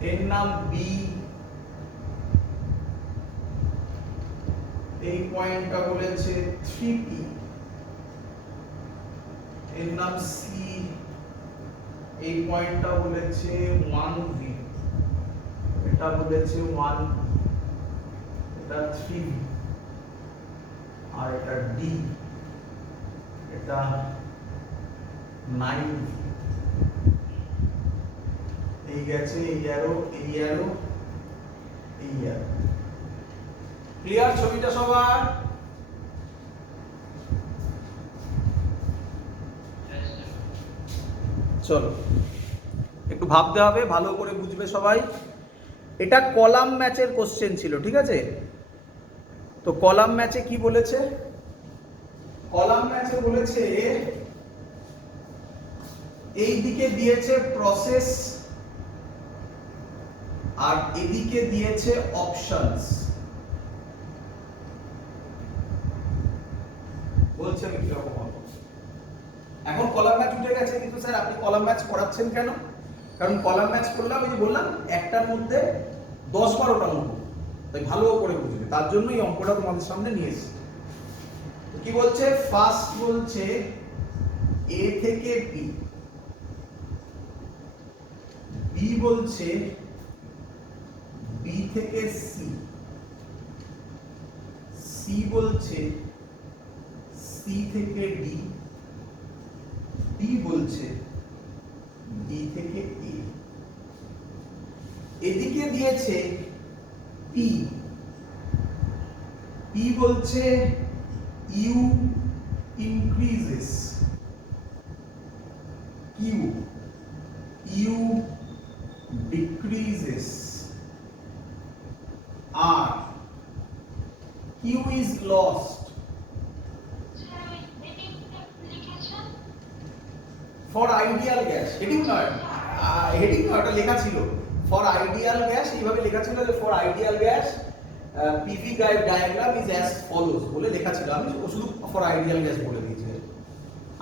এর নাম বি, এই পয়েন্টটা বলেছে 3p, এর নাম সি, এই পয়েন্টটা বলেছে 1v, এটা বলেছে 1, এটা 3v, আর এটা ডি, এটা 9v। এই গেছে এই অ্যারো, এই অ্যারো, এই অ্যারো। ক্লিয়ার ছবিটা সবার? চলো একটু ভাবতে হবে, ভালো করে বুঝবে সবাই। এটা কলাম ম্যাচের কোশ্চেন ছিল, ঠিক আছে? তো কলাম ম্যাচে কি বলেছে? কলাম ম্যাচে বলেছে এই দিকে দিয়েছে প্রসেস আর এদিকে দিয়েছে অপশনস। বলছেন কিরকম হবে? এখন কলাম ম্যাচ উঠে গেছে, কিন্তু স্যার আপনি কলাম ম্যাচ করাচ্ছেন কেন? কারণ কলাম ম্যাচ করলাম, ওই যে বললাম একটার মধ্যে 10-12টা অঙ্ক, তাই ভালো করে বুঝবে, তার জন্য এই অঙ্কটা তোমাদের সামনে নিয়ে এসেছি। কি বলছে? ফার্স্ট বলছে এ থেকে বি, বি বলছে বি থেকে সি, সি বলছে সি থেকে ডি, ডি বলছে ডি থেকে এ। এদিকে দিয়েছে পি, পি বলছে U increases, Q U decreases, আর Q is lost. For ideal gas, heading নয়, হেডিং নয়, এটা লেখা ছিল ফর আইডিয়াল গ্যাস, এইভাবে লেখা ছিল যে for ideal gas PV diagram is as follows বলে লেখা ছিল। আমি শুধু ফর আইডিয়াল গ্যাস বলে দিয়েছি।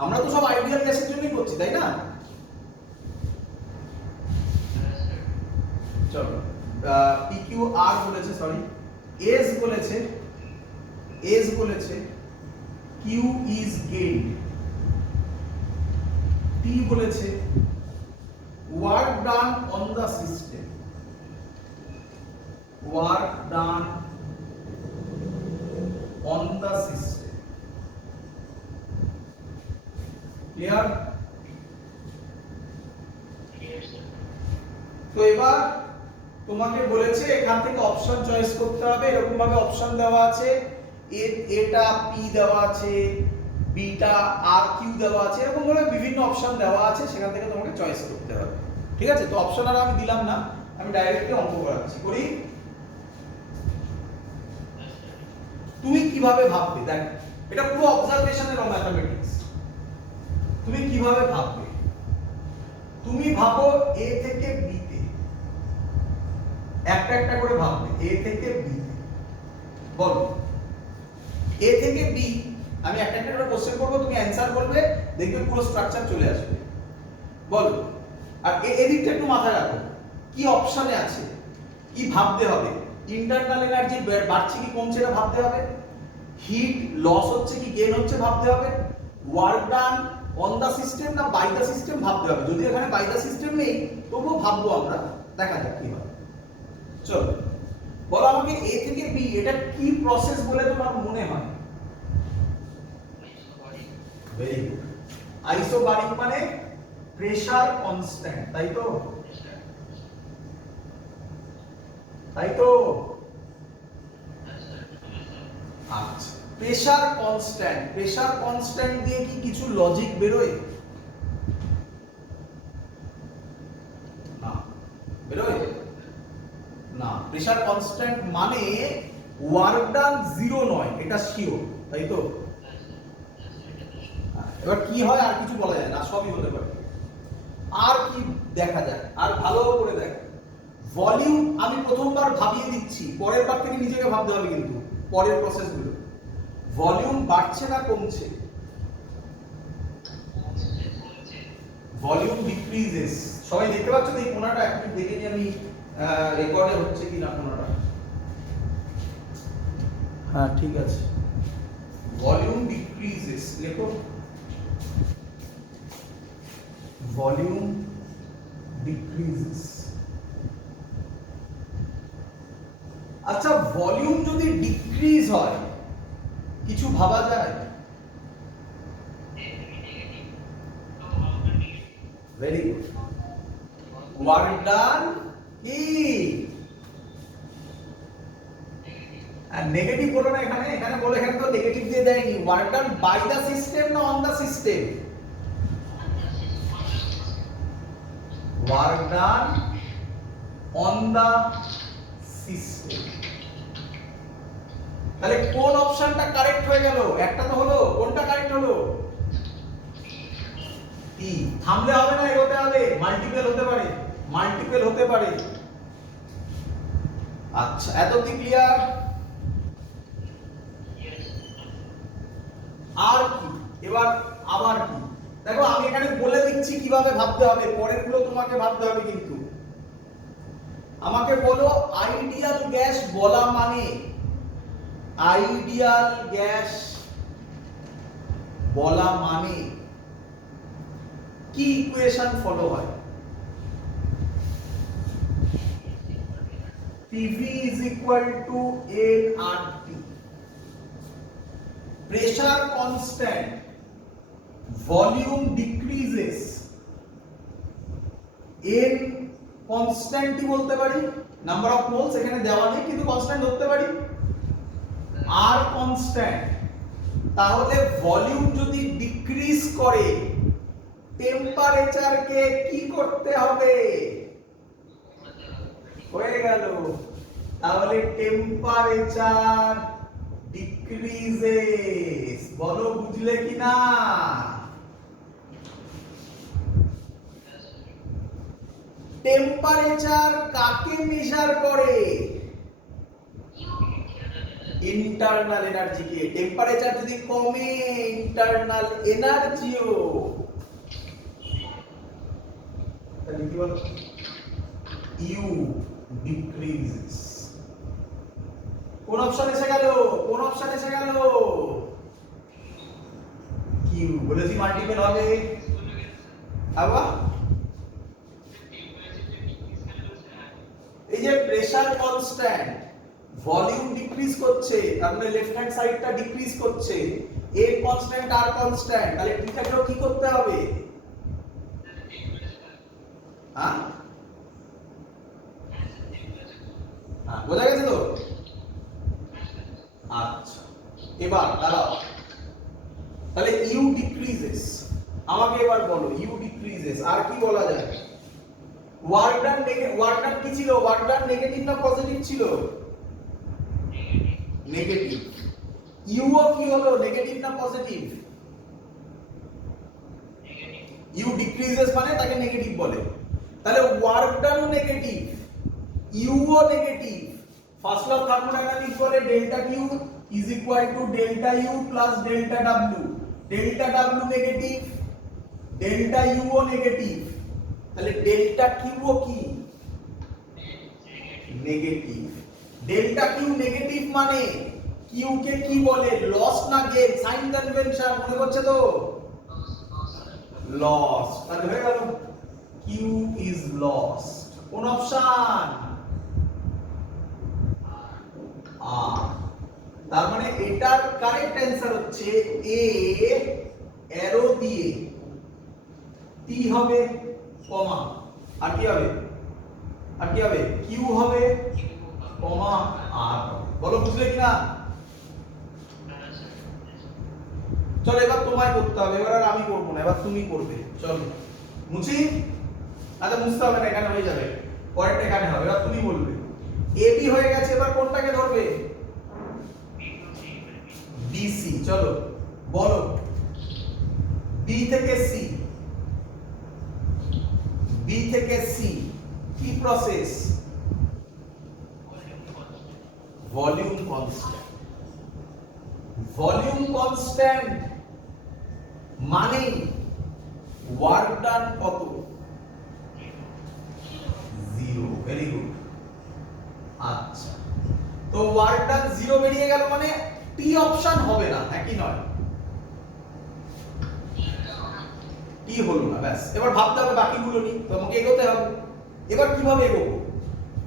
আমরা তো সব আইডিয়াল গ্যাসের জন্যই করছি, তাই না? চলো পিকিউ আর বলেছে, সরি এস বলেছে, এস বলেছে কিউ ইজ গেইনড, টি বলেছে work done on the system, work done on the system. Clear? তো এবার তোমাকে বলেছে এখান থেকে অপশন চয়েস করতে হবে। এরকম ভাবে অপশন দেওয়া আছে, এটা পি দেওয়া আছে, বিটা আর কিউ দেওয়া আছে, এরকম ভাবে বিভিন্ন অপশন দেওয়া আছে, সেখান থেকে তোমাকে চয়েস করতে হবে। ঠিক আছে? তো অপশন আর আমি দিলাম না, আমি ডাইরেক্টলি অঙ্ক করাচ্ছি। করি? তুমি কিভাবে ভাববে? দেখ, এটা পুরো অবজারভেশনের ম্যাথমেটিক্স। তুমি কিভাবে ভাববে? তুমি ভাবো এ থেকে বি তে, একটা একটা করে ভাববে। এ থেকে বি, বলো এ থেকে বি। আমি একটা একটা করে কোশ্চেন করব, তুমি অ্যানসার বলবে, দেখবে পুরো স্ট্রাকচার চলে আসবে। বলো। আর এদিকটা একটু মাথায় রাখো, কি অপশনে আছে, কি ভাবতে হবে। ইন্টারনাল এনার্জি বাড়ছে কি কমছে এটা ভাবতে হবে, হিট লস হচ্ছে কি গেইন হচ্ছে ভাবতে হবে, work done on the system না বাই দা সিস্টেম ভাবতে হবে। যদি এখানে বাই দা সিস্টেম নেই তবুও ভাববো আমরা, দেখা যাক কি হয়। চলো বলো আমাকে এ থেকে বি এটা কি প্রসেস বলে তোমার মনে হয়? Very good. আইসোবারিক মানে প্রেসার কনস্ট্যান্ট, তাই তো? তাই তো? আচ্ছা, প্রেসার কনস্ট্যান্ট, প্রেসার কনস্ট্যান্ট দিয়ে কি কিছু লজিক বেরোয়? না, বেরোয় না। প্রেসার কনস্ট্যান্ট মানে ওয়ার্ক ডান জিরো নয়, এটা শিওর, তাই তো? এবার কি হয় আর কিছু বলা যায় না, সবই হতে পারে। আর কি দেখা যায়, আর ভালো করে দেখ। ভলিউম আমি প্রথমবার ভাবিয়ে দিচ্ছি, পরের বার থেকে নিজেকে ভাবতে হবে কিন্তু পরের প্রসেসগুলো। ভলিউম বাড়ছে না কমছে? Volume decreases. সবাই দেখতে পাচ্ছ তো এই কোণাটা? একটু দেখে নিই আমি রেকর্ডে হচ্ছে কিনা কোণাটা। হ্যাঁ ঠিক আছে। ভলিউম ডিক্রিজেস লেখো, ভলিউম ডিক্রিজেস। আচ্ছা, ভলিউম যদি ডিক্রিজ হয় কিছু ভাবা যায়? Very good. ওয়ার্ক ডান কি? আর নেগেটিভ বলো না এখানে, এখানে বলে, এখানে তো নেগেটিভ দিয়ে দেয়নি। Work done by the system না on the system? Work done on the system. তাহলে কোন অপশনটা কারেক্ট হয়ে গেল? একটা তো হলো, কোনটা কারেক্ট হলো? টি। থামলে হবে না, এগোতে হবে। মাল্টিপল হতে পারে, মাল্টিপল হতে পারে। আচ্ছা, এত কি ক্লিয়ার? আর কি এবার? আবার কি? দেখো আমি এখানে বলে দিচ্ছি কিভাবে ভাবতে হবে, পরের গুলো তোমাকে ভাবতে হবে কিন্তু। আমাকে বলো আইডিয়াল গ্যাস বলা মানে, আইডিয়াল গ্যাস বলা মানে কি ইকুয়েশন ফলো হয়? PV is equal to nRT. Pressure constant, volume decreases, n কনস্ট্যান্টই বলতে পারি, নাম্বার অফ মোলস এখানে দেওয়া নেই কিন্তু কনস্ট্যান্ট ধরতে পারি, আর কনস্ট্যান্ট। তাহলে ভলিউম যদি ডিক্রিজ করে টেম্পারেচারকে কি করতে হবে? হয়ে গেল। তাহলে টেম্পারেচার ডিক্রিজেস। বলো বুঝলে কিনা? টেম্পারেচার কাকে মেজার করে? ইন্টারনাল এনার্জিকে। টেম্পারেচার যদি কমে ইন্টারনাল এনার্জিও, তাহলে কি বলো? You decreases. কোন অপশন এসে গেল? কোন অপশন এসে গেল? কিউ। বলেছি মাল্টিপল হবে। আবার এই যে প্রেসার কনস্ট্যান্ট, ভলিউম ডিক্রিজ করছে, তার মানে লেফট হ্যান্ড সাইডটা ডিক্রিজ করছে, এ কনস্ট্যান্ট আর কনস্ট্যান্ট, তাহলে এটাকেও কি করতে হবে? হ্যাঁ হ্যাঁ, বোঝা গেছে তো? আচ্ছা, এবার দাঁড়াও। তাহলে ইউ ডিক্রিজেস, আমাকে এবার বলো ইউ ডিক্রিজেস আর কি বলা যায়? ওয়ার্ক ডান কি ছিল? ওয়ার্ক ডান নেগেটিভ না পজিটিভ ছিল? নেগেটিভ। ইউ ও কি হলো? নেগেটিভ না পজিটিভ? ইউ ডিক্রিজেস মানে তাকে নেগেটিভ বলে। তাহলে ওয়ার্ক ডানও নেগেটিভ, ইউ ও negative. First law of thermodynamics বলে delta Q is equal to delta U plus delta W. Delta W negative, delta U ও নেগেটিভ। তাহলে ডেল্টা কিউ ও কি? নেগেটিভ। ডেল্টা কিউ নেগেটিভ মানে কিউ কে কি বলে? লস না গেইন? সাইন কনভেনশন মনে করছে তো? লস। তাহলে হয়ে গেল কিউ ইজ লস্ট। কোন অপশন? আর। তার মানে এটার কারেক্ট অ্যানসার হচ্ছে এ অ্যারো দিয়ে টি হবে কমা আর কি হবে কিউ হবে কমা আর হবে। বলো বুঝলে কিনা? চলো এবার তোমায় করতে হবে, এবার আর আমি করবো না, এবার তুমি করবে। চলো মুছি, আচ্ছা মুছতে হবে না, এখানে হয়ে যাবে, পরেরটা এখানে হবে। এবার তুমি বলবে এবি হয়ে গেছে, এবার কোনটাকে ধরবে? বিসি। চলো বলো বি থেকে সি, বি থেকে সি কি process? Volume constant. Volume constant মানে ওয়ার্ক ডান কত? 0। Very good. আচ্ছা, তো ওয়ার্ক ডান 0 বেরিয়ে গেল মানে টি অপশন হবে না, একই নয়? টি হলো না, ব্যাস। এবার ভাবতে হবে বাকিগুলো নিয়ে, তোমাকে এগোতে হবে। এবার কিভাবে এগোবো?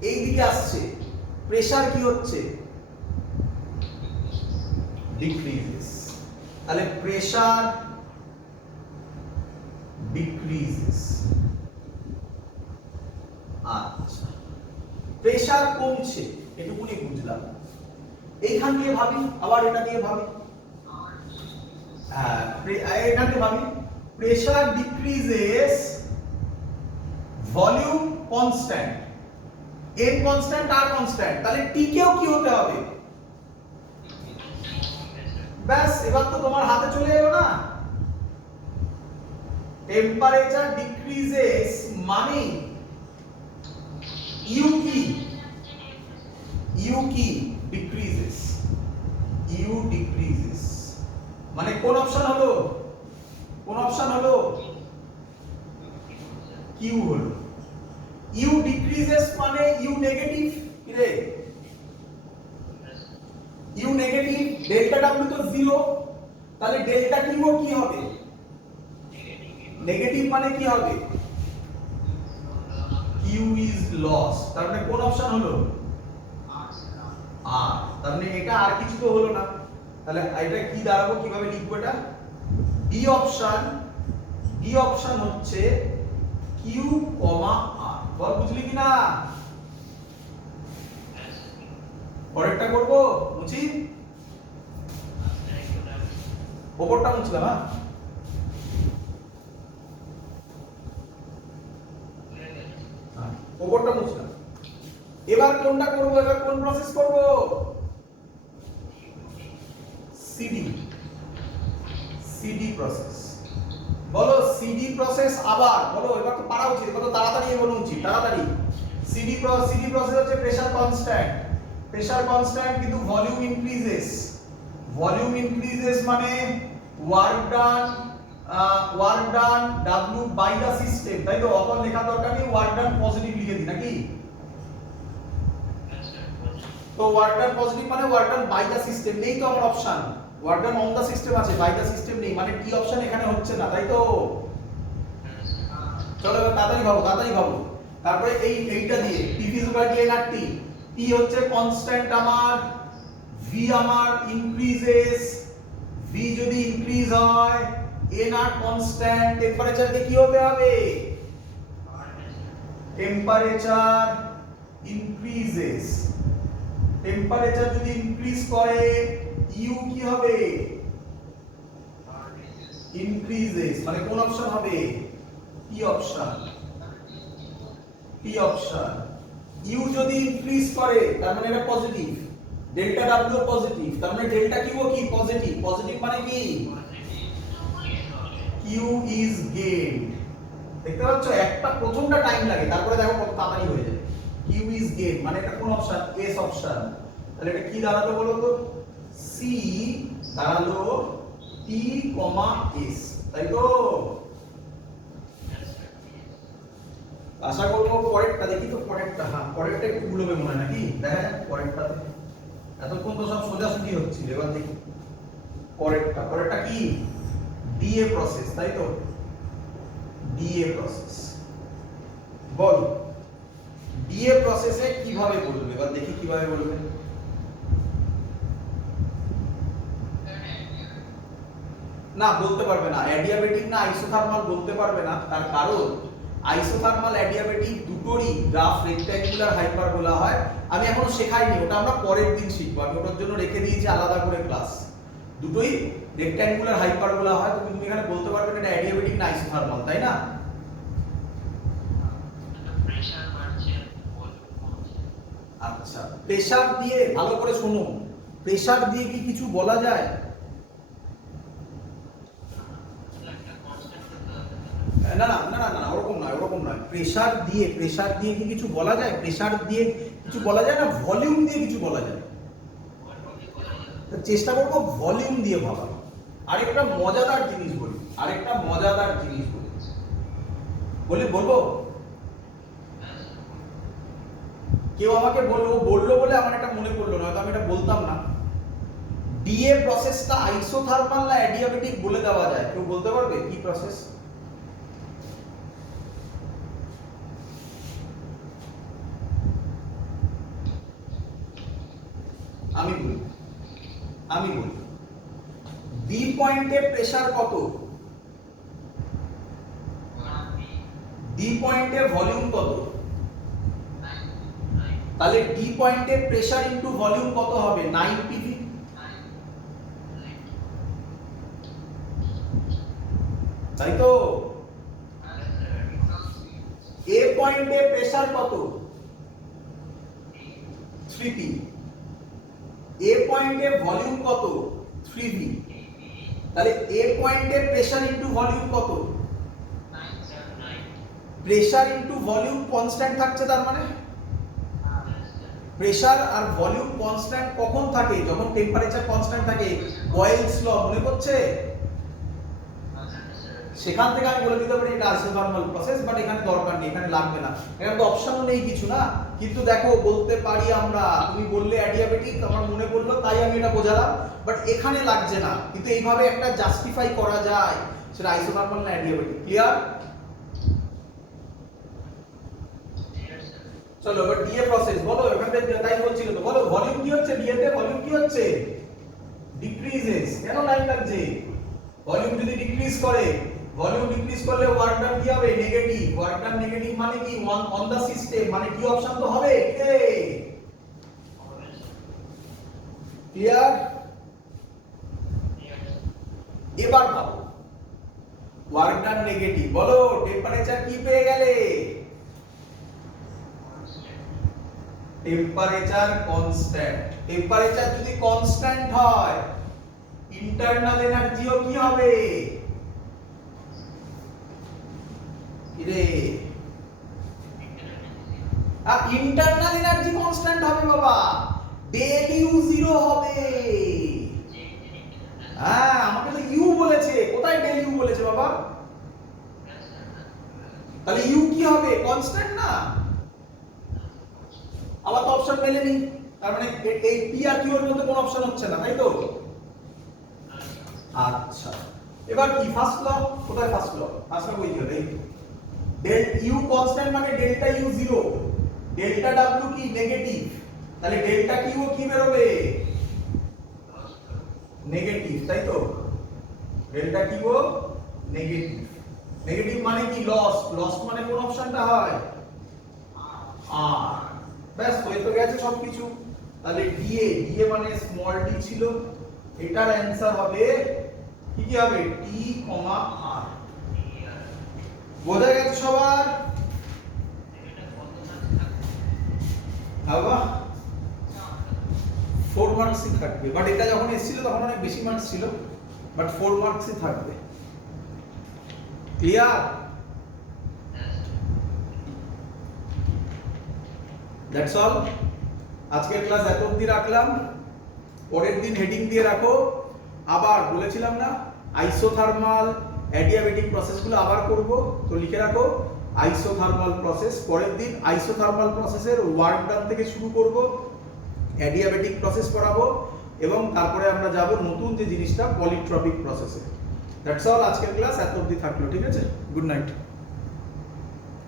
এই দিকে আসছে, প্রেসার কি হচ্ছে? ডিক্রিজেস। তাহলে প্রেসার ডিক্রিজেস। আচ্ছা, প্রেসার কমছে, এটুকুনি বুঝলাম। এইখান দিয়ে ভাবি, আবার এটা দিয়ে ভাবি, হ্যাঁ এখান দিয়ে ভাবি, pressure decreases, volume constant, N constant R constant, তাহলে টি কেও কি হতে হবে? ব্যাস, এবার তো তোমার হাতে চলে এলো না। টেম্পারেচার ডিক্রিজেস মানে ইউ কি ডিক্রিজেস, ইউ ডিক্রিজেস মানে কোন অপশন হলো? কিউ হলো। ইউ ডিক্রিজেস মানে ইউ নেগেটিভ, কি রে? ইউ নেগেটিভ, ডেল্টা ডাব্লিউ তো 0, তাহলে ডেল্টা কিউ কি হবে? নেগেটিভ মানে কি হবে? Q is loss. তার মানে কোন অপশন হলো? আর। তার মানে এটা আর কিছু তো হলো না, তাহলে এটা কি দাঁড়াবো, কিভাবে লিখবো এটা? বি অপশন হচ্ছে কিউ কমা আর। বল বুঝলি কিনা? পরেরটা করবো, মুছি। ওপরটা মুছলাম, হ্যাঁ ওপরটা মুছলাম। এবার কোনটা করব? এবার কোন প্রসেস করব? CD process. বলো সিডি প্রসেস। আবার বলো, এবার তো পারা উচিত, এবার তো তাড়াতাড়ি এগোনো উচিত, তাড়াতাড়ি। সিডি প্রসেস হচ্ছে প্রেসার কনস্ট্যান্ট, কিন্তু ভলিউম ইনক্রিজেস মানে work done W by the system, তাই তো? অত লেখা দরকার নেই, ওয়ার্ক ডান পজিটিভ লিখে দিই নাকি? তো ওয়ার্ক ডান পজিটিভ মানে work done by the system, নেই তো আমার option. Work done on the system আছে, বাই দা সিস্টেম নেই, মানে টি অপশন এখানে হচ্ছে না, তাই তো? চলো এবার তাড়াতাড়ি ভাবো। তারপরে এইটা দিয়ে টি ফিজিক্যাল টি আর টি, টি হচ্ছে কনস্ট্যান্ট আমার, ভি আমার ইনক্রিজেস, ভি যদি ইনক্রিজ হয়, এন আর কনস্ট্যান্ট, টেম্পারেচারকে কি হতে হবে? Temperature increases. টেম্পারেচার যদি ইনক্রিজ করে, ইউ কি হবে? ইনক্রিজেস, মানে কোন অপশন হবে? P option. ইউ যদি ইনক্রিজ করে, তার মানে এটা পজিটিভ, ডেল্টা ডাব্লিউ পজিটিভ, তার মানে ডেল্টা কিউ কি পজিটিভ। পজিটিভ মানে কি? Q is gain. দেখতে পাচ্ছ, একটা প্রথমটা টাইম লাগে, তারপরে দেখো কত তাড়াতাড়ি হয়ে যায়। কিউ ইজ গেইন মানে এটা কোন অপশন? S option. তাহলে এটা কি দাঁড়ালো বলো তো? সি দাঁড়ালো টি কমা এস, তাই তো? আশা করবো পরেরটা দেখি তো, পরেরটা, হ্যাঁ পরেরটা একটু গুলোবে মনে হয় নাকি? দেখেন পরেরটাতে এতক্ষণ তো সব সোজাসুজি হচ্ছিল, এবার দেখি পরেরটা কি? ডিএ প্রসেস, তাই তো? DA process. বল ডিএ প্রসেসে কিভাবে বলবে? এবার দেখি কিভাবে বলবে। না বলতে পারবে না, অ্যাডিয়াবেটিক না আইসোথার্মাল বলতে পারবে না। তার কারণ আইসোথার্মাল অ্যাডিয়াবেটিক দুটোরই গ্রাফ রেক্ট্যাঙ্গুলার হাইপারবোলা হয়। আমি এখনো শেখাইনি, ওটা আমরা পরের দিন শিখবো। আমি ওটার জন্য রেখে দিয়েছি আলাদা করে ক্লাস। দুটোই রেক্ট্যাঙ্গুলার হাইপারবোলা হয়, তো তুমি এখানে বলতে পারবে না এটা অ্যাডিয়াবেটিক না আইসোথার্মাল, তাই না? আচ্ছা, প্রেসার দিয়ে, ভালো করে শোনো, প্রেসার দিয়ে কি কিছু বলা যায়? না না না না না, ওরকম নয়, ওরকম নয়। প্রেসার দিয়ে কি কিছু বলা যায়? প্রেসার দিয়ে কিছু বলা যায় না, ভলিউম দিয়ে কিছু বলা যায়। চেষ্টা করবো ভলিউম দিয়ে ভাবা। আরেকটা মজাদার জিনিস বলি, বলবো? কেউ আমাকে বললো বলে আমার এটা মনে পড়লো, নয়তো আমি এটা বলতাম না। ডিএ প্রসেসটা আইসোথার্মাল না অ্যাডিয়াবেটিক বলে দেওয়া যায়, কেউ বলতে পারবে কি প্রসেস? আমি বলি বি পয়েন্টে প্রেসার কত? ডি পয়েন্টে ভলিউম কত? তাহলে ডি পয়েন্টে প্রেসার ইনটু ভলিউম কত হবে? 9 পিভি। তাই তো? এ পয়েন্টে প্রেসার কত? 3 পি। এ পয়েন্টে ভলিউম কত? 3 ভি। তাহলে এ পয়েন্টে প্রেসার ইনটু ভলিউম কত? প্রেসার ইনটু ভলিউম কনস্ট্যান্ট থাকছে, তার মানে প্রেসার আর ভলিউম কনস্ট্যান্ট কখন থাকে? যখন টেম্পারেচার কনস্ট্যান্ট থাকে। বয়েলস ল মনে পড়ছে? সেখান থেকে আমি বলে দিতে পারি এটা আইসোথার্মাল প্রসেস, বাট এখানে দরকার নেই, এখানে লাগবে না, এখানে তো অপশনও নেই কিছু না। কিন্তু দেখো বলতে পারি আমরা, তুমি বললে অ্যাডিয়াবেটিক, আমার মনে পড়লো তাই আমি এটা বোঝালাম, বাট এখানে লাগছে না। কিন্তু এইভাবে একটা জাস্টিফাই করা যায় সেটা আইসোথার্মাল না অ্যাডিয়াবেটিক। ক্লিয়ার? চলো এবার ডিএ প্রসেস বলো। এখানে তাই বলছিল তো, বলো ভলিউম কি হচ্ছে? ডিএ তে ভলিউম কি হচ্ছে? ডিক্রিজেস। কেন লাইন লাগছে? ভলিউম যদি ডিক্রিজ করে, ভলিউম ডিক্রিজ করলে ওয়ার্ক ডান কি হবে? নেগেটিভ। ওয়ার্ক ডান নেগেটিভ মানে কি? অন দা সিস্টেম, মানে কি অপশন তো হবে কে? ক্লিয়ার? এবার ভাবো, ওয়ার্ক ডান নেগেটিভ, বলো টেম্পারেচার কি পেয়ে গেলে? Temperature constant. টেম্পারেচার যদি কনস্ট্যান্ট হয়, ইন্টারনাল এনার্জিও কি হবে? ইন্টারনাল এনার্জি কনস্ট্যান্ট হবে বাবা, ডেল ইউ 0 হবে। হ্যাঁ, আমাকে তো ইউ বলেছে, কোথায় ডেল ইউ বলেছে বাবা? তাহলে ইউ কি হবে? কনস্ট্যান্ট না? আবার তো অপশন মেলেনি, তার মানে এই পি আর কিউ এর মধ্যে কোনো অপশন হচ্ছে না, তাই তো? আচ্ছা, এবার কি ফার্স্ট ল? কোথায় ফার্স্ট ল? ফার্স্ট ল কই দিও? এই ডেল ইউ কনস্ট্যান্ট মানে ডেল্টা ইউ 0, ডেল্টা ডব্লিউ কি? নেগেটিভ। তাহলে ডেল্টা কিউ কি বেরোবে? নেগেটিভ, তাই তো? Delta Q negative. নেগেটিভ মানে কি? লস। লস মানে কোন অপশনটা হয়? আর। ব্যাস, হয়ে তো গেছে সবকিছু। তাহলে ডিএ, ডিএ মানে স্মল ডি ছিল, এটার অ্যানসার হবে কি কি হবে? টি, আর। বোঝা গেছে সবার? বাবা 4 মার্কসই থাকবে, বাট এটা যখন এসেছিল তখন অনেক বেশি মার্কস ছিল, বাট 4 মার্কসই থাকবে। ক্লিয়ার? That's all. আজকের ক্লাস এত অবধি রাখলাম। পরের দিন হেডিং দিয়ে রাখো, আবার বলেছিলাম না আইসোথার্মাল অ্যাডিয়াবেটিক প্রসেসগুলো আবার করব, তো লিখে রাখো আইসোথার্মাল প্রসেস। পরের দিন আইসোথার্মাল প্রসেসের ওয়ার্ক ডান থেকে শুরু করব, অ্যাডিয়াবেটিক প্রসেস পড়াবো, এবং তারপরে আমরা যাব নতুন যে জিনিসটা পলিট্রপিক প্রসেসে। দ্যাটস অল, আজকের ক্লাস এত অবধি থাকলো। ঠিক আছে, গুড নাইট।